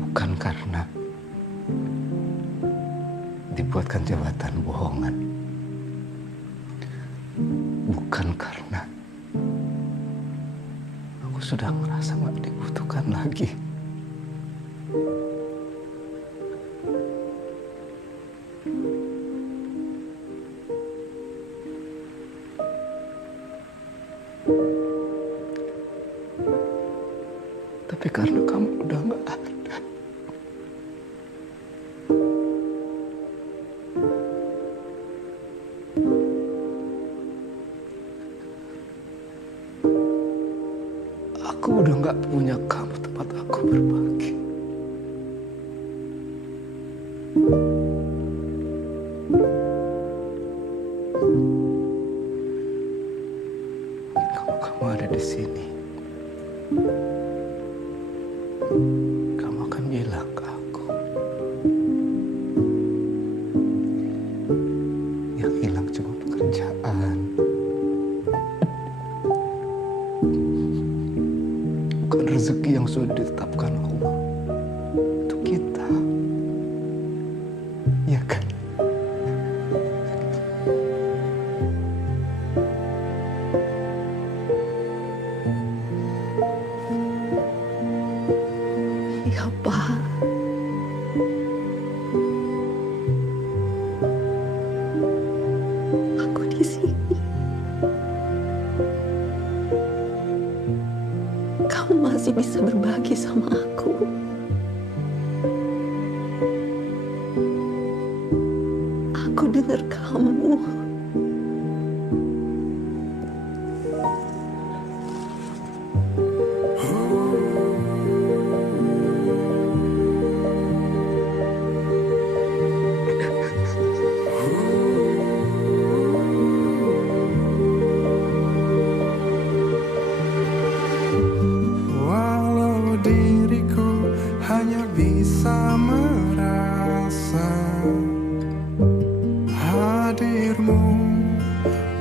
Bukan karena dibuatkan jabatan bohongan. Bukan karena aku sudah merasa gak dibutuhkan lagi. Tapi karena kamu udah gak ada. Aku udah gak punya kamu tempat aku berbagi. Kalau kamu ada di sini, kamu akan bilang ke aku, yang hilang cuma pekerjaan, bukan rezeki yang sudah ditetapkan Allah untuk kita. Iya kan? Iya, Pak. Aku di sini. Kamu masih bisa berbagi sama aku. Aku dengar kamu. Walau diriku hanya bisa merasa hadirmu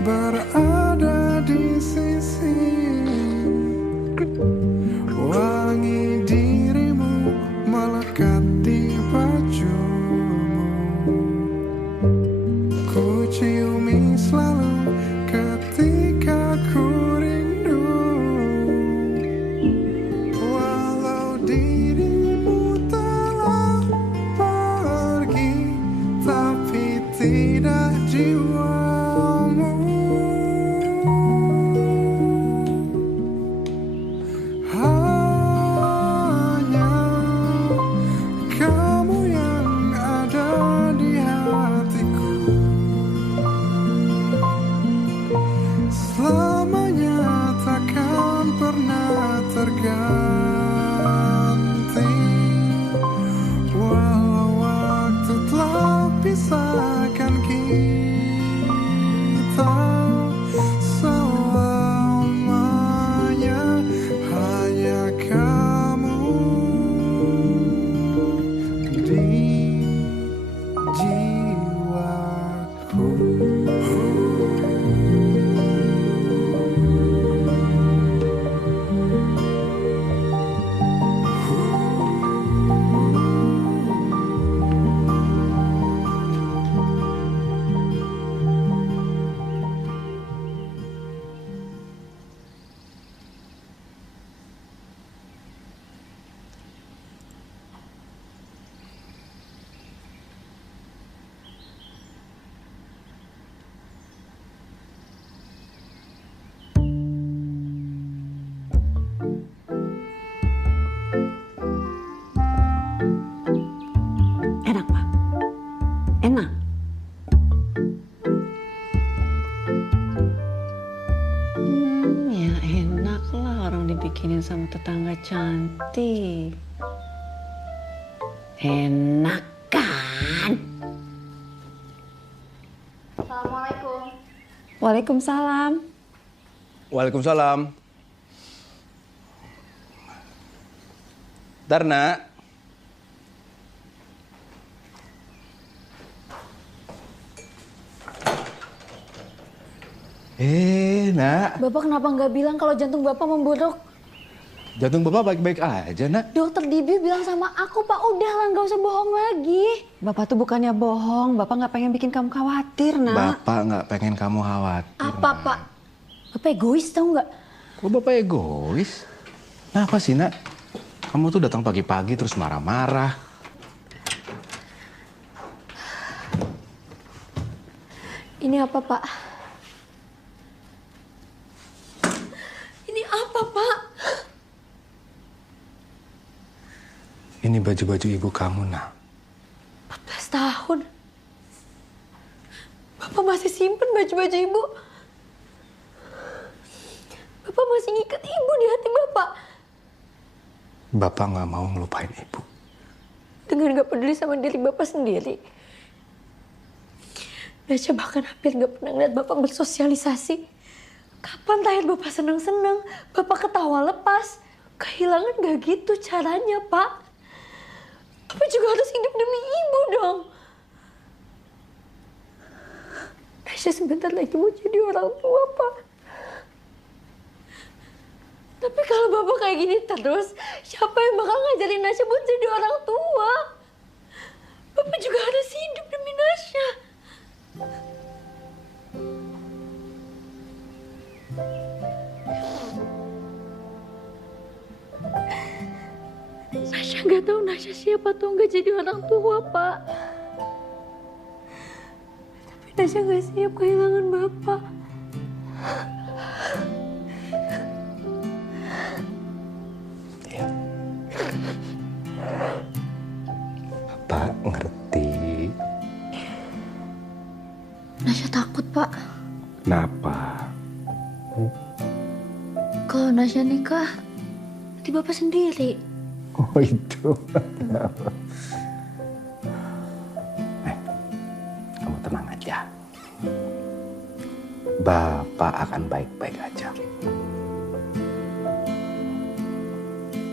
berada di sisi, wangi dirimu melekat di bajumu, ku ciumi selalu ketika ku rindu. Walau dirimu telah pergi, tapi tidak jiwamu. Hanya kamu yang ada di hatiku. Selamanya takkan pernah terganti. Walau waktu telah pisahkan kita, selamanya hanya kamu di jiwaku. dibikinin sama tetangga cantik. Enak kan? Assalamualaikum. Waalaikumsalam. Waalaikumsalam. Darna. Nak. Bapak kenapa nggak bilang kalau jantung Bapak memburuk? Jantung Bapak baik-baik aja, Nak. Dokter Dibi bilang sama aku, Pak, udahlah nggak usah bohong lagi. Bapak tuh bukannya bohong, Bapak nggak pengen bikin kamu khawatir, Nak. Bapak nggak pengen kamu khawatir. Apa, Pak? Bapak egois tau nggak? Kok Bapak egois? Kenapa sih, Nak? Kamu tuh datang pagi-pagi terus marah-marah. Ini apa, Pak? Ini apa, Pak? Ini baju-baju ibu kamu, Nak. 14 tahun. Bapak masih simpen baju-baju ibu. Bapak masih ngikat ibu di hati Bapak. Bapak nggak mau ngelupain ibu. Dengan gak peduli sama diri Bapak sendiri. Nasya bahkan hampir gak pernah ngeliat Bapak bersosialisasi. Kapan terakhir Bapak seneng-seneng, Bapak ketawa lepas. Kehilangan gak gitu caranya, Pak. Bapak juga harus hidup demi ibu dong. Nasya sebentar lagi mau jadi orang tua, Pak. Tapi kalau Bapak kayak gini terus, siapa yang bakal ngajarin Nasya buat jadi orang tua? Bapak juga harus hidup demi Nasya. Nasya nggak tahu Nasya siapa atau nggak jadi orang tua, Pak. Tapi Nasya nggak siap kehilangan Bapak. Bapak ngerti. Nasya takut, Pak. Kenapa? Kalau Nasya nikah, nanti Bapak sendiri. Oh itu. Kenapa? Kamu tenang aja. Bapak akan baik-baik aja.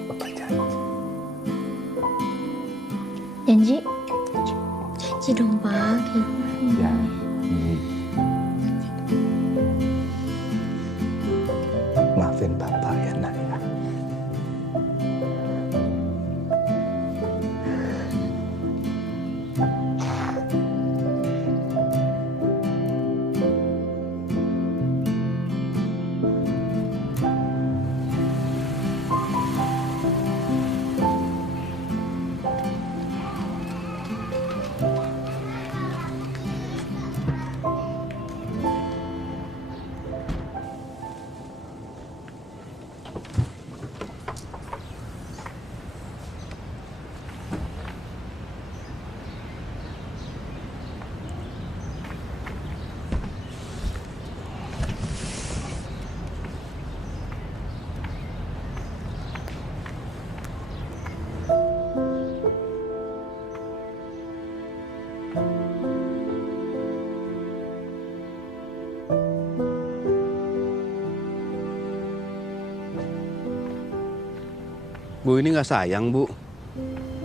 Bapak janji. Janji? Janji dong, Pak. Janji. Maafin Bapak ya, Nak. Ya. Bu, ini nggak sayang, Bu.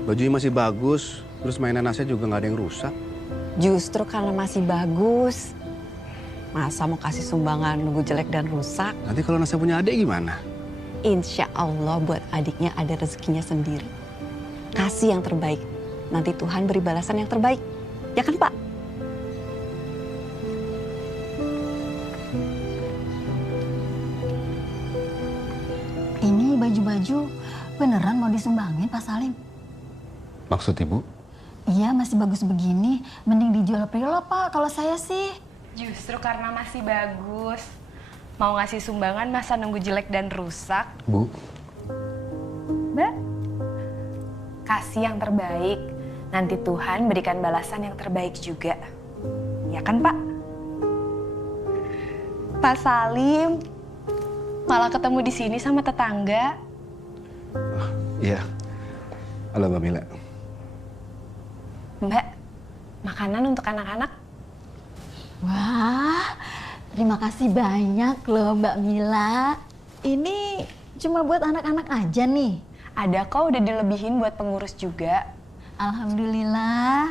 Bajunya masih bagus, terus mainan Nasya juga nggak ada yang rusak. Justru karena masih bagus. Masa mau kasih sumbangan nunggu jelek dan rusak? Nanti kalau Nasya punya adik gimana? Insya Allah buat adiknya ada rezekinya sendiri. Kasih yang terbaik. Nanti Tuhan beri balasan yang terbaik. Ya kan, Pak? Ini baju-baju beneran mau disumbangin, Pak Salim? Maksud Ibu? Iya, masih bagus begini. Mending dijual pre-lo, Pak, kalau saya sih. Justru karena masih bagus. Mau ngasih sumbangan masa nunggu jelek dan rusak? Bu. Mbak, kasih yang terbaik. Nanti Tuhan berikan balasan yang terbaik juga. Ya kan, Pak? Pak Salim, Malah ketemu di sini sama tetangga. Iya. Halo Mbak Mila. Mbak, makanan untuk anak-anak. Wah, terima kasih banyak loh Mbak Mila. Ini cuma buat anak-anak aja nih. Ada kok, udah dilebihin buat pengurus juga. Alhamdulillah.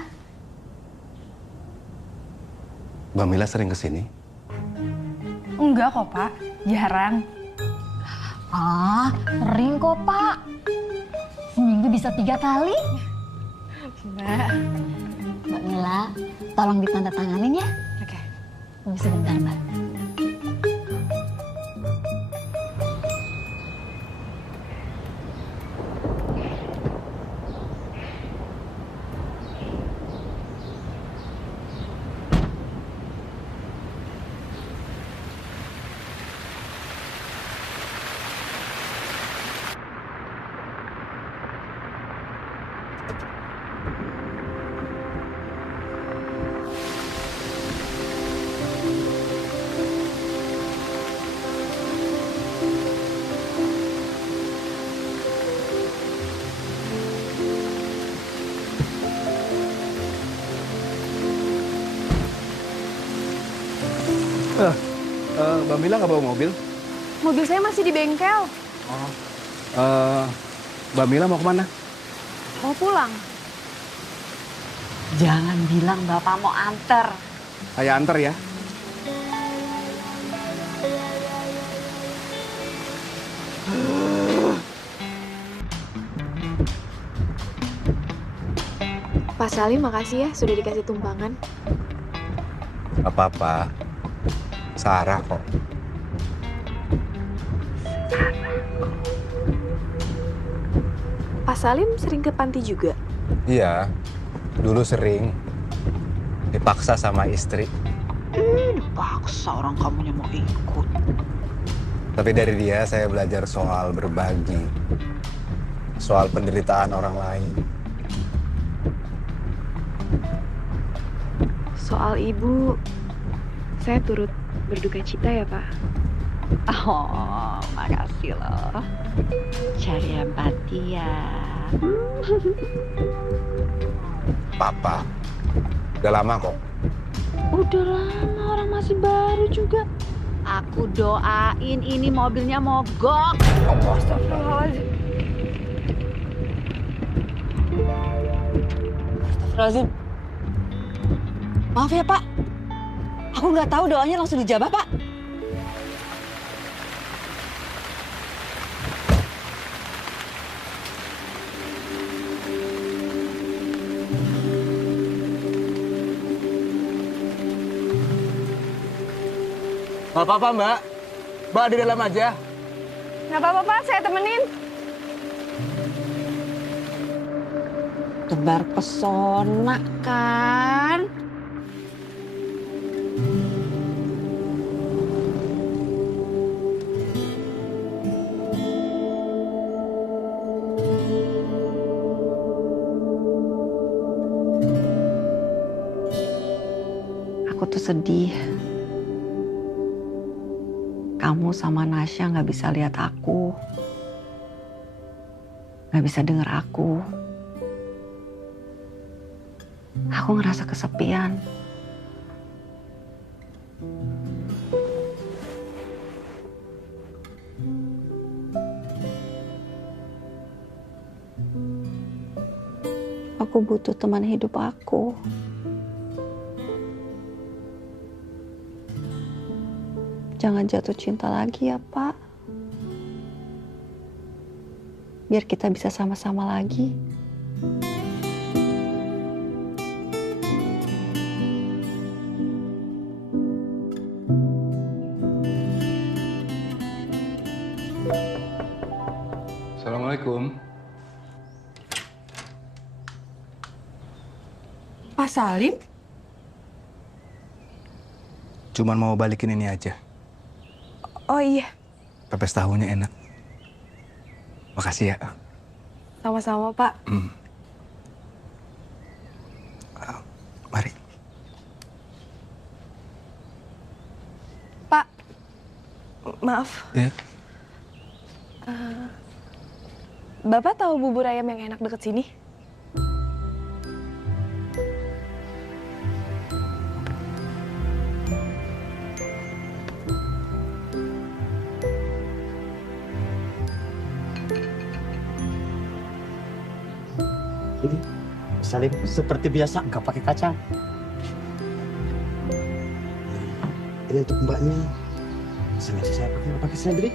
Mbak Mila sering kesini? Enggak kok Pak, jarang. Ah, sering kok Pak. Seminggu bisa 3 kali. Mbak Mila, tolong ditandatanganin ya. Oke. Tunggu sebentar Mbak. Mbak Mila nggak bawa mobil? Mobil saya masih di bengkel. Mbak Mila mau kemana? Mau pulang. Jangan bilang Bapak mau anter. Saya antar ya. Pak Salim, makasih ya sudah dikasih tumpangan. Apa-apa. Sarah kok. Pak Salim sering ke panti juga? Iya, dulu sering. Dipaksa sama istri. Dipaksa orang kamunya mau ikut. Tapi dari dia saya belajar soal berbagi. Soal penderitaan orang lain. Soal ibu, saya turut berduka cita ya Pak. Oh, makasih loh. Cari empati ya. Papa, udah lama kok. Udah lama, orang masih baru juga. Aku doain ini mobilnya mogok. Astagfirullahaladzim. Astagfirullahaladzim. Maaf ya Pak, aku nggak tahu doanya langsung dijabah Pak. Nggak apa-apa Mbak. Mbak di dalam aja. Nggak apa-apa Pak, saya temenin. Tebar pesona kan? Aku tuh sedih. Kamu sama Nasya nggak bisa lihat aku. Nggak bisa denger aku. Aku ngerasa kesepian. Aku butuh teman hidup aku. Jangan jatuh cinta lagi ya, Pak. Biar kita bisa sama-sama lagi. Assalamualaikum. Pak Salim? Cuman mau balikin ini aja. Oh iya, Pepes tahunya enak. Makasih ya. sama-sama Pak. Mari. Pak, maaf. Ya. Bapak tahu bubur ayam yang enak deket sini? Ini Salim seperti biasa nggak pakai kacang. Ini untuk mbaknya. Sengaja saya pakai sendiri.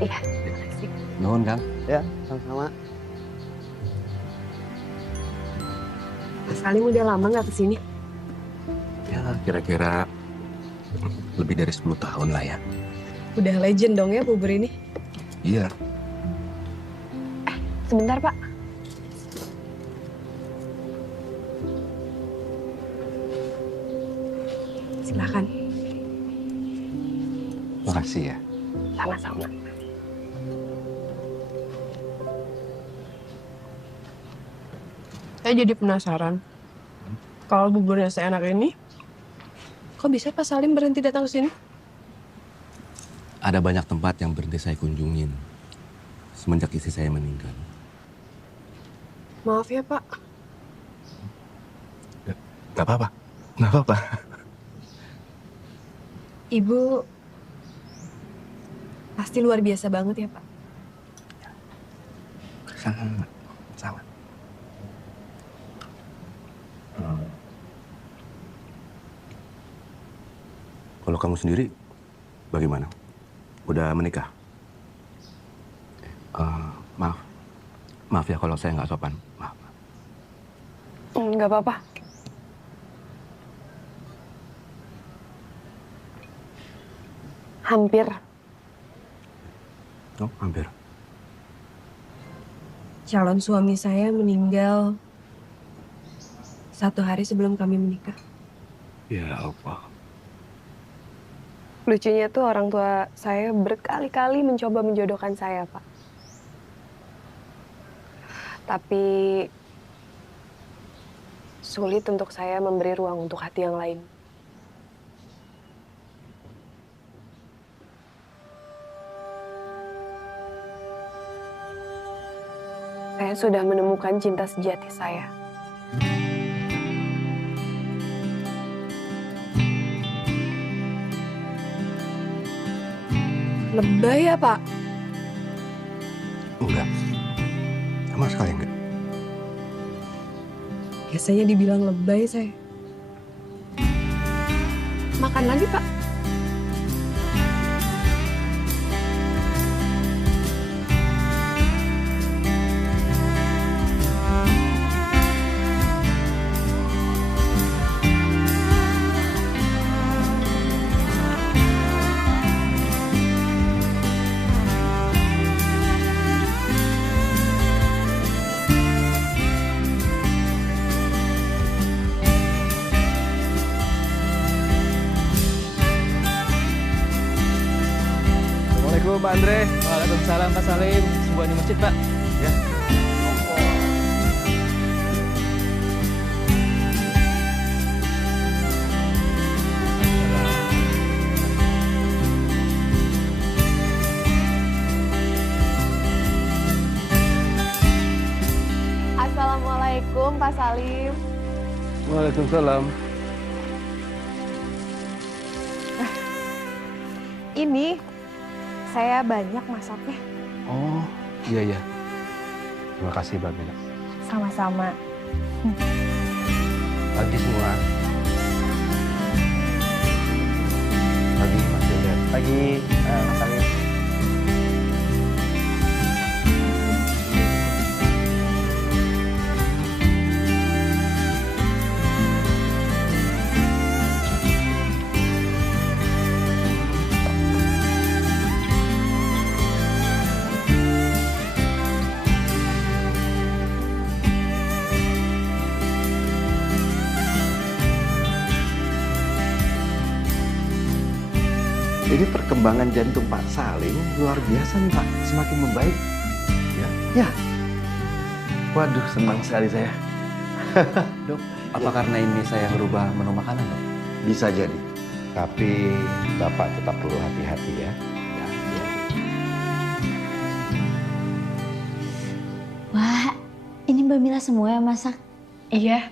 Iya, terima kasih. Nuhun, Kang. Ya, sama-sama. Mas Salim udah lama nggak kesini? Ya, kira-kira lebih dari 10 tahun lah ya. Udah legend dong ya bubur ini. Iya. Sebentar, Pak. Silakan. Makasih ya. Sama-sama. Saya jadi penasaran. Kalau buburnya seenak ini, kok bisa Pak Salim berhenti datang ke sini? Ada banyak tempat yang berhenti saya kunjungin semenjak istri saya meninggal. Maaf ya, Pak. Gak apa-apa. Gak apa-apa. Ibu pasti luar biasa banget ya, Pak. Sama. Sama. Kalau kamu sendiri, bagaimana? Udah menikah? Maaf ya kalau saya nggak sopan. Maaf. Nggak apa-apa. Hampir. Oh, hampir. Calon suami saya meninggal 1 hari sebelum kami menikah. Ya Allah. Lucunya tuh orang tua saya berkali-kali mencoba menjodohkan saya, Pak. Tapi sulit untuk saya memberi ruang untuk hati yang lain. Saya sudah menemukan cinta sejati saya. Lebay ya, Pak? Enggak. Sama sekali enggak. Biasanya dibilang lebay saya. Makan lagi, Pak. Assalamualaikum Pak Andre. Waalaikumsalam Pak Salim. Sebuah di masjid Pak. Ya. Assalamualaikum Pak Salim. Waalaikumsalam. Ini saya banyak masaknya. Oh, iya. Terima kasih Mbak Mila. Sama-sama. Pagi semua. Pagi Mas Yuda. Pagi Mas Salim. Jadi perkembangan jantung Pak Salim luar biasa nih Pak, semakin membaik. Ya. Waduh, senang sekali saya. Dok, apa karena ini saya merubah menu makanan, Dok? Bisa jadi, tapi Bapak tetap perlu hati-hati ya. Mbak Mila semua yang masak? Iya,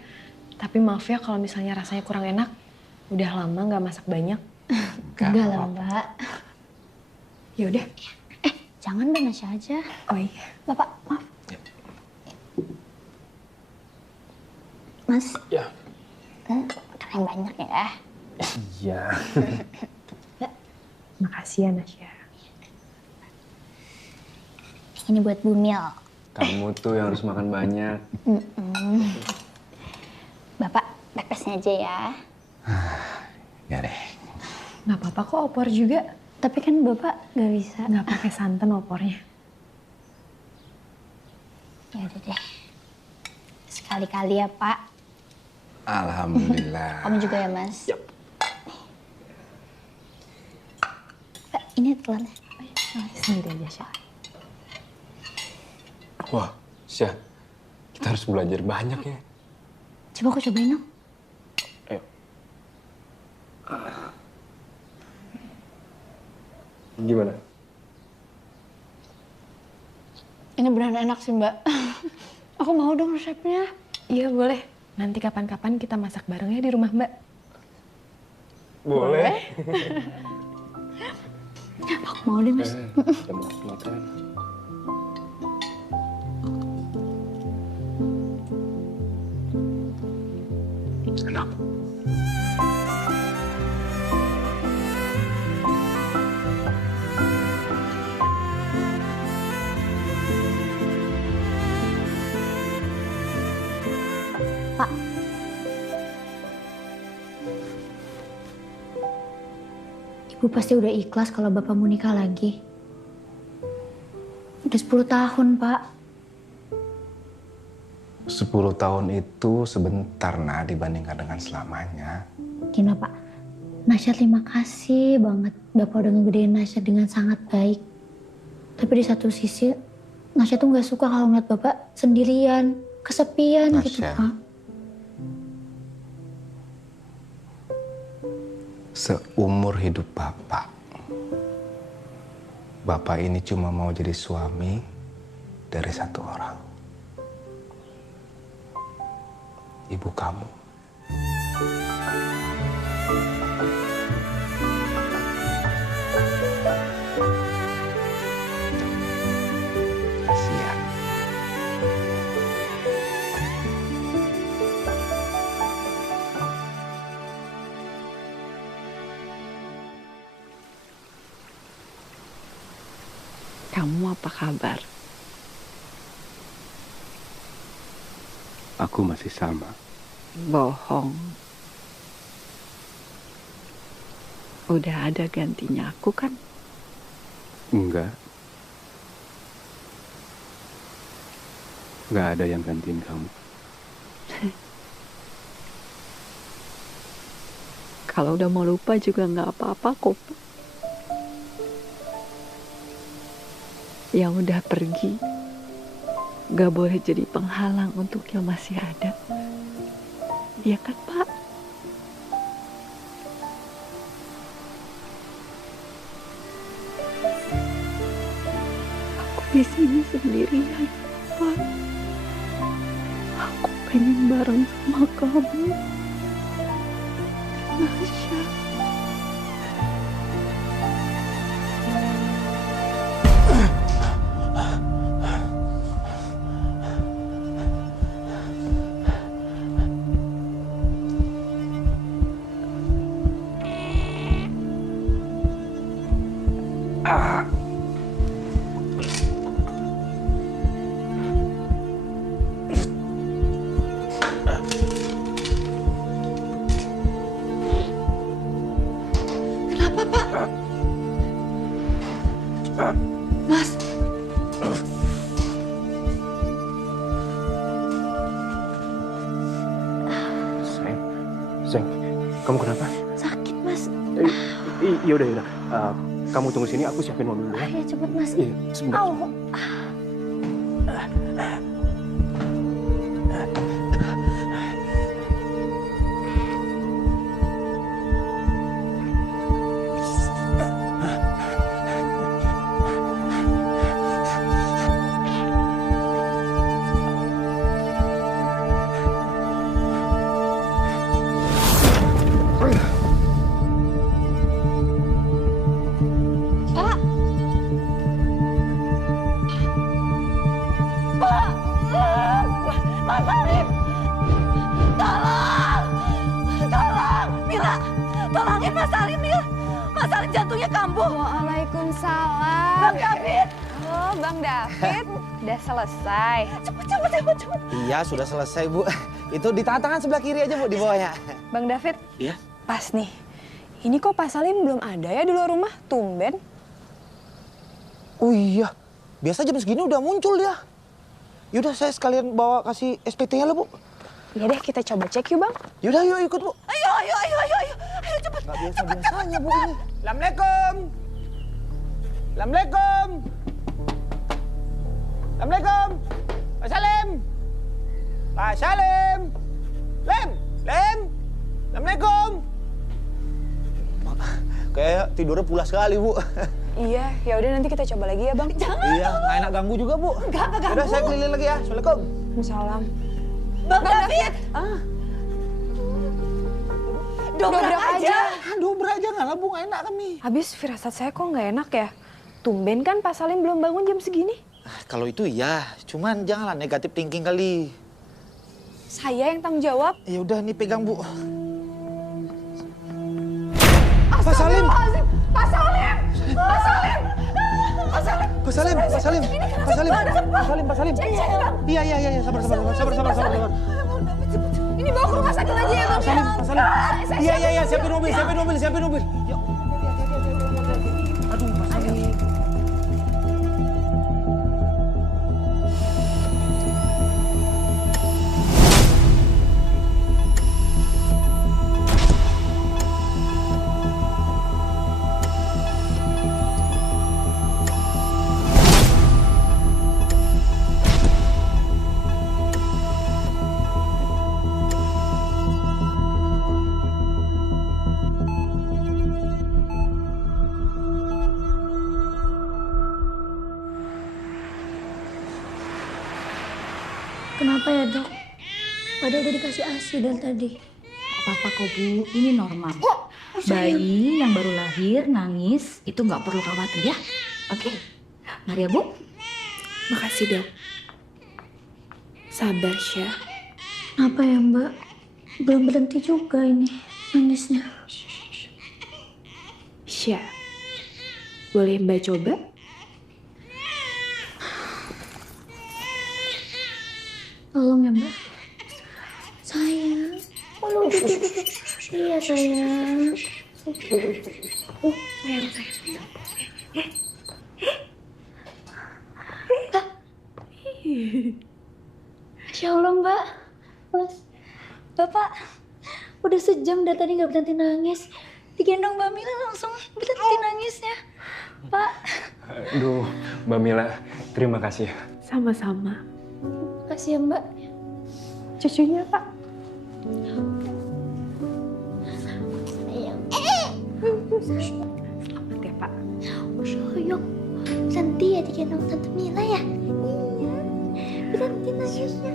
tapi maaf ya kalau misalnya rasanya kurang enak. Udah lama nggak masak banyak. Enggak lah Mbak. Ya udah. Jangan Mbak Nasya aja. Oh iya. Bapak, maaf. Mas. Ya. Makan yang banyak ya. Iya. Makasih ya Nasya. Ini buat Bu Mil. Kamu tuh yang harus makan banyak. Bapak, pepesnya aja ya. Ya deh. Nggak apa-apa kok opor juga. Tapi kan Bapak nggak bisa. Nggak pakai santan opornya. Ya udah deh. Sekali-kali ya Pak. Alhamdulillah. Kamu juga ya Mas? Yap. Pak, ini telurnya. Sendiri aja, Syah. Wah, Syah, kita harus belajar banyak ya. Coba aku cobain dong. Ayo. Gimana? Ini beneran enak sih Mbak. Aku mau dong resepnya. Iya boleh. Nanti kapan-kapan kita masak bareng ya di rumah Mbak. Boleh. Aku mau deh Mas. Kita makan. Enak. Pak. Ibu pasti udah ikhlas kalau Bapak mau nikah lagi. Udah 10 tahun, Pak. 10 tahun itu sebentar, nah, dibandingkan dengan selamanya. Gini Pak, Nasya terima kasih banget Bapak udah ngegedein Nasya dengan sangat baik. Tapi di satu sisi, Nasya tuh gak suka kalau ngeliat Bapak sendirian, kesepian gitu Pak. Seumur hidup Bapak ini cuma mau jadi suami dari satu orang. Ibu kamu. Kasihan. Kamu apa kabar? Aku masih sama. Bohong. Udah ada gantinya aku kan? Enggak. Enggak ada yang gantiin kamu. Kalau udah mau lupa juga nggak apa-apa kok. Yang udah pergi gak boleh jadi penghalang untuk yang masih ada. Iya kan Pak? Aku di sini sendirian, Pak. Aku pengen bareng sama kamu, Nasya. Kenapa, Pak? Mas. Seng, kamu kenapa? Sakit, Mas. Iya udah. Kamu tunggu sini, aku siapin mobil dulu ya. Ayo cepet, Mas. Iya, sebentar. Au. sekarang jantungnya kambuh. Waalaikumsalam. Bang David. Oh, Bang David, udah selesai. Cepet. Iya, sudah selesai, Bu. Itu di tangan sebelah kiri aja, Bu, di bawahnya. Bang David, Iya. pas nih. Ini kok Pak Salim belum ada ya di luar rumah? Tumben. Oh iya, biasa jam segini udah muncul dia. Yaudah, saya sekalian bawa kasih SPT-nya lah, Bu. Ya deh, kita coba cek yuk, Bang. Yaudah, yuk ikut, Bu. Ayo cepet. Nggak biasa-biasanya, Bu, ini. Assalamualaikum. Assalamualaikum. Assalamualaikum. Pak Salim. Pak Salim. Lem. Assalamualaikum. Kayak tidurnya pulas sekali, Bu. Iya, ya udah nanti kita coba lagi ya, Bang. Jangan. Iya, nggak enak ganggu juga, Bu. Nggak ganggu. Udah, saya keliling lagi ya. Assalamualaikum. Salam. Bang David. Dobrak aja. Dobrak aja nggak lah, Bu. Nggak enak kami. Habis firasat saya kok nggak enak ya? Tumben kan Pak Salim belum bangun jam segini? Kalau itu iya, cuman janganlah negatif thinking kali. Saya yang tanggung jawab. Ya udah, nih pegang, Bu. Pak Salim. Pak Salim. Iya, sabar. Ini bawa ke rumah sakit aja ya, Bang. Pak Salim. Iya, siapin mobil. Yuk. Aduh, Pak Salim. Kenapa ya, Dok? Padahal udah dikasih ASI dari tadi. Apa-apa kok, Bu. Ini normal. Bayi yang baru lahir nangis itu nggak perlu khawatir ya. Oke. Mari ya, Bu. Makasih, Dok. Sabar, Syah. Apa ya, Mbak? Belum berhenti juga ini nangisnya. Syah, boleh Mbak coba? Tolong ya, Mbak. Sayang. Iya, sayang. Sayang. Masya Allah, Mbak. Mas, Bapak udah sejam dari tadi nggak berhenti nangis. Digendong Mbak Mila langsung berhenti nangisnya. Pak. Aduh, Mbak Mila, terima kasih. Sama-sama. Makasih ya, Mbak. Cucunya, Pak. Sayang. Selamat ya, Pak. Yuk, berhenti ya digendong Tante Mila ya. Iya, berhenti nangisnya.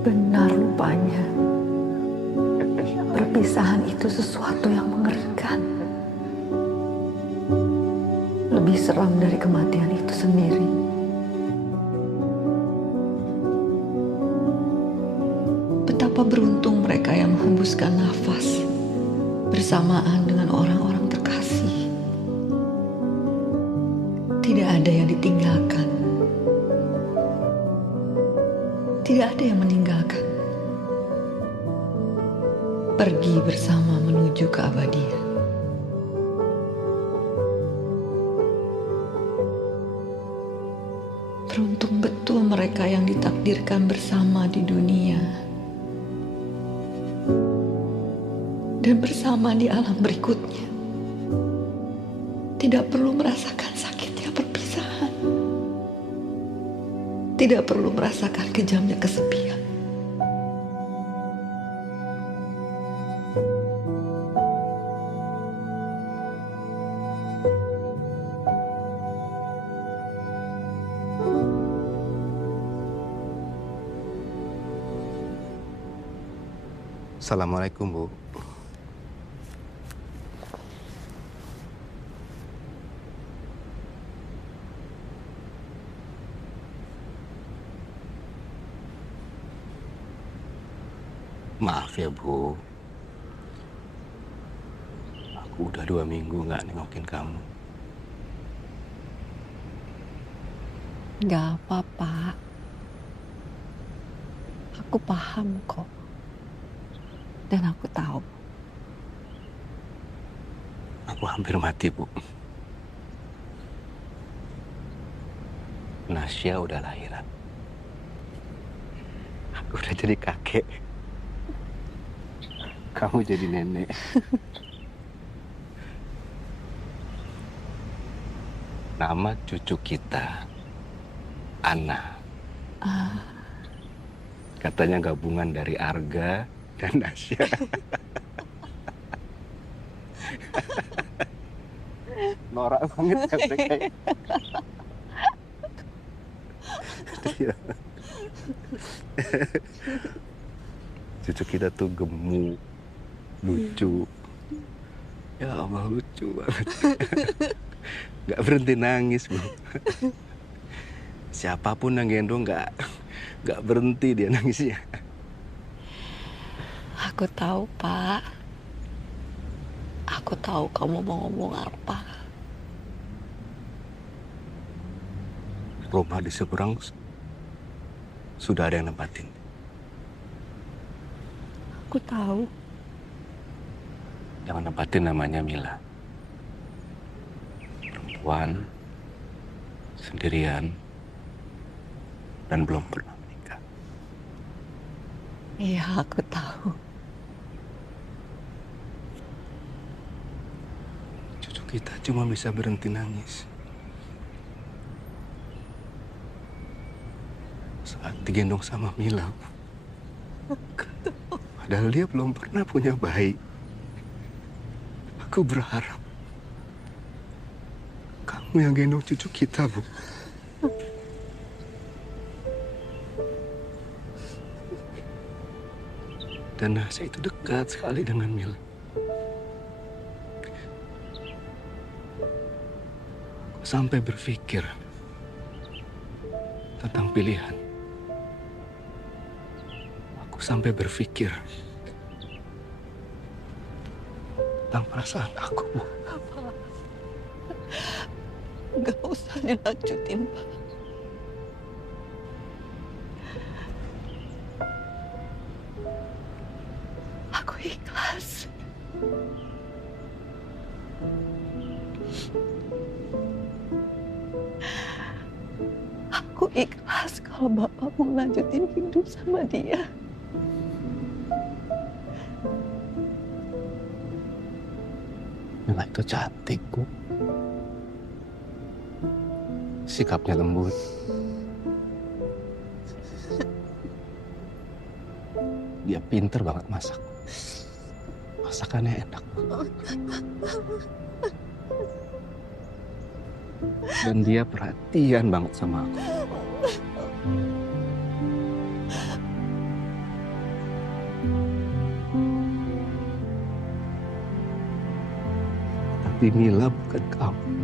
Benar rupanya. Perpisahan itu sesuatu yang mengerikan. Lebih seram dari kematian itu sendiri. Betapa beruntung mereka yang menghembuskan nafas bersamaan dengan orang-orang terkasih. Tidak ada yang ditinggalkan. Tidak ada yang meninggalkan. Pergi bersama menuju keabadian. Beruntung betul mereka yang ditakdirkan bersama di dunia dan bersama di alam berikutnya. Tidak perlu merasakan sakitnya perpisahan. Tidak perlu merasakan kejamnya kesepian. Assalamualaikum, Bu. Maaf ya, Bu. Aku Aku udah 2 minggu nggak nengokin kamu. Gak apa-apa. Aku paham kok. Dan aku tahu. Aku hampir mati, Bu. Nasya udah lahiran. Aku udah jadi kakek. Kamu jadi nenek. Nama cucu kita, Ana. Katanya gabungan dari Arga dan Nasya. Norak banget ya mereka. Cucu kita tuh gemuk, lucu. Ya Allah, lucu banget. Gak berhenti nangis, Bu. Siapapun yang gendong gak berhenti dia nangisnya. Aku tahu, Pak. Aku tahu kamu mau ngomong apa. Rumah di seberang sudah ada yang nempatin. Aku tahu. Yang nempatin namanya Mila. Perempuan, sendirian, dan belum pernah menikah. Iya, aku tahu. Cucu kita cuma bisa berhenti nangis saat digendong sama Mila. Padahal dia belum pernah punya bayi. Aku berharap kamu yang gendong cucu kita, Bu. Dan Nasya itu dekat sekali dengan Mila. Aku sampai berpikir tentang pilihan. Aku sampai berpikir tentang perasaan aku, Bu. Gak usah dilanjutin, Pak. Aku ikhlas. Aku ikhlas kalau Bapak mau lanjutin hidup sama dia. Mila itu cantik, Bu. Sikapnya lembut. Dia pinter banget masak. Masakannya enak. Dan dia perhatian banget sama aku. Tapi Mila bukan kamu.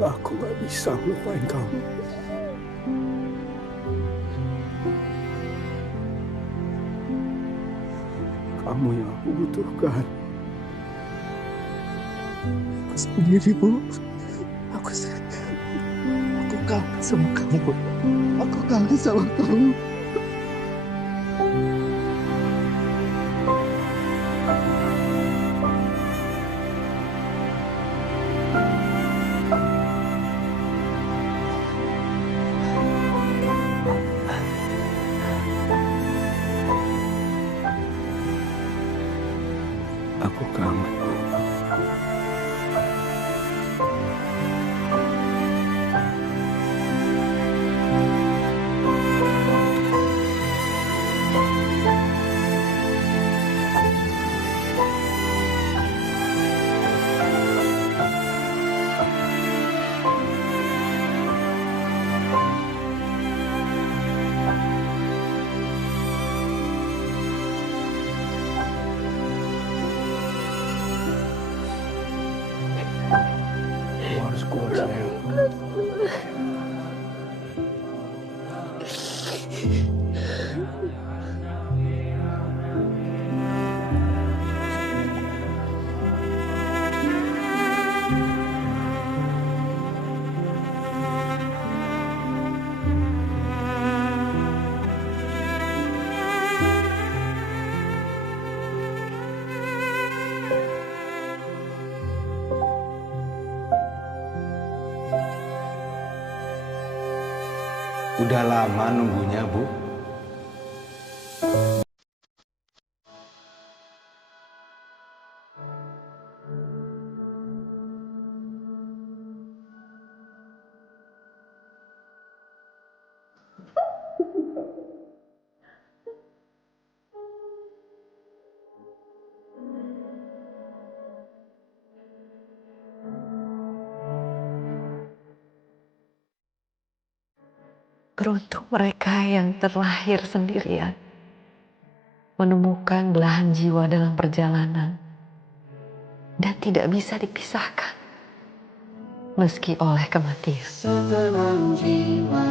Aku gak bisa melupain kamu. Kamu yang aku butuhkan. Aku sendiri, Bu. Aku kangen sama kamu. Aku kangen sama kamu. Aku kangen. Udah lama nunggunya, Bu. Beruntung mereka yang terlahir sendirian, menemukan belahan jiwa dalam perjalanan, dan tidak bisa dipisahkan meski oleh kematian. Setenang jiwa